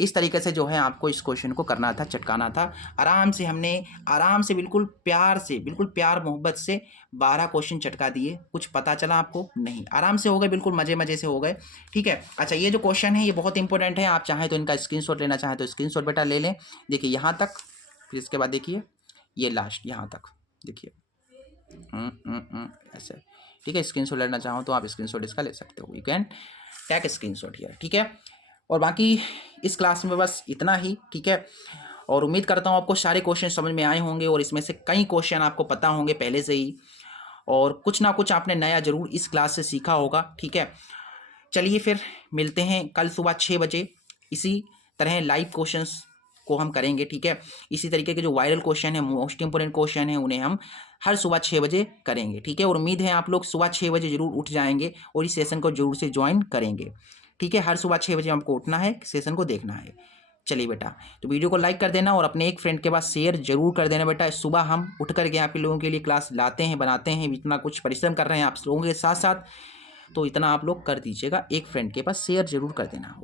इस तरीके से जो है आपको इस क्वेश्चन को करना था, चटकाना था। आराम से हमने आराम से बिल्कुल प्यार मोहब्बत से 12 क्वेश्चन चटका दिए। कुछ पता चला आपको नहीं, आराम से हो गए, बिल्कुल मजे से हो गए, ठीक है। अच्छा ये जो क्वेश्चन है ये बहुत इंपॉर्टेंट है, आप चाहें तो इनका स्क्रीनशॉट लेना चाहें तो स्क्रीनशॉट बेटा ले लें। देखिए यहाँ तक, फिर इसके बाद देखिए ये लास्ट यहाँ तक देखिए ऐसे, ठीक है। स्क्रीनशॉट लेना चाहो तो आप स्क्रीनशॉट इसका ले सकते हो, you can take screenshot here, ठीक है। और बाकी इस क्लास में बस इतना ही, ठीक है। और उम्मीद करता हूँ आपको सारे क्वेश्चन समझ में आए होंगे और इसमें से कई क्वेश्चन आपको पता होंगे पहले से ही, और कुछ ना कुछ आपने नया ज़रूर इस क्लास से सीखा होगा, ठीक है। चलिए फिर मिलते हैं कल सुबह 6 बजे। इसी तरह लाइव क्वेश्चंस को हम करेंगे, ठीक है। इसी तरीके के जो वायरल क्वेश्चन है, मोस्ट इंपोर्टेंट क्वेश्चन है, उन्हें हम हर सुबह 6 बजे करेंगे, ठीक है। और उम्मीद है आप लोग सुबह 6 बजे ज़रूर उठ जाएंगे और इस सेशन को जरूर से ज्वाइन करेंगे, ठीक है। हर सुबह 6 बजे हमको उठना है, सेशन को देखना है। चलिए बेटा, तो वीडियो को लाइक कर देना और अपने एक फ्रेंड के पास शेयर जरूर कर देना बेटा। सुबह हम उठ करके आप लोगों के लिए क्लास लाते हैं, बनाते हैं, इतना कुछ परिश्रम कर रहे हैं आप लोगों के साथ साथ, तो इतना आप लोग कर दीजिएगा, एक फ्रेंड के पास शेयर जरूर कर देना।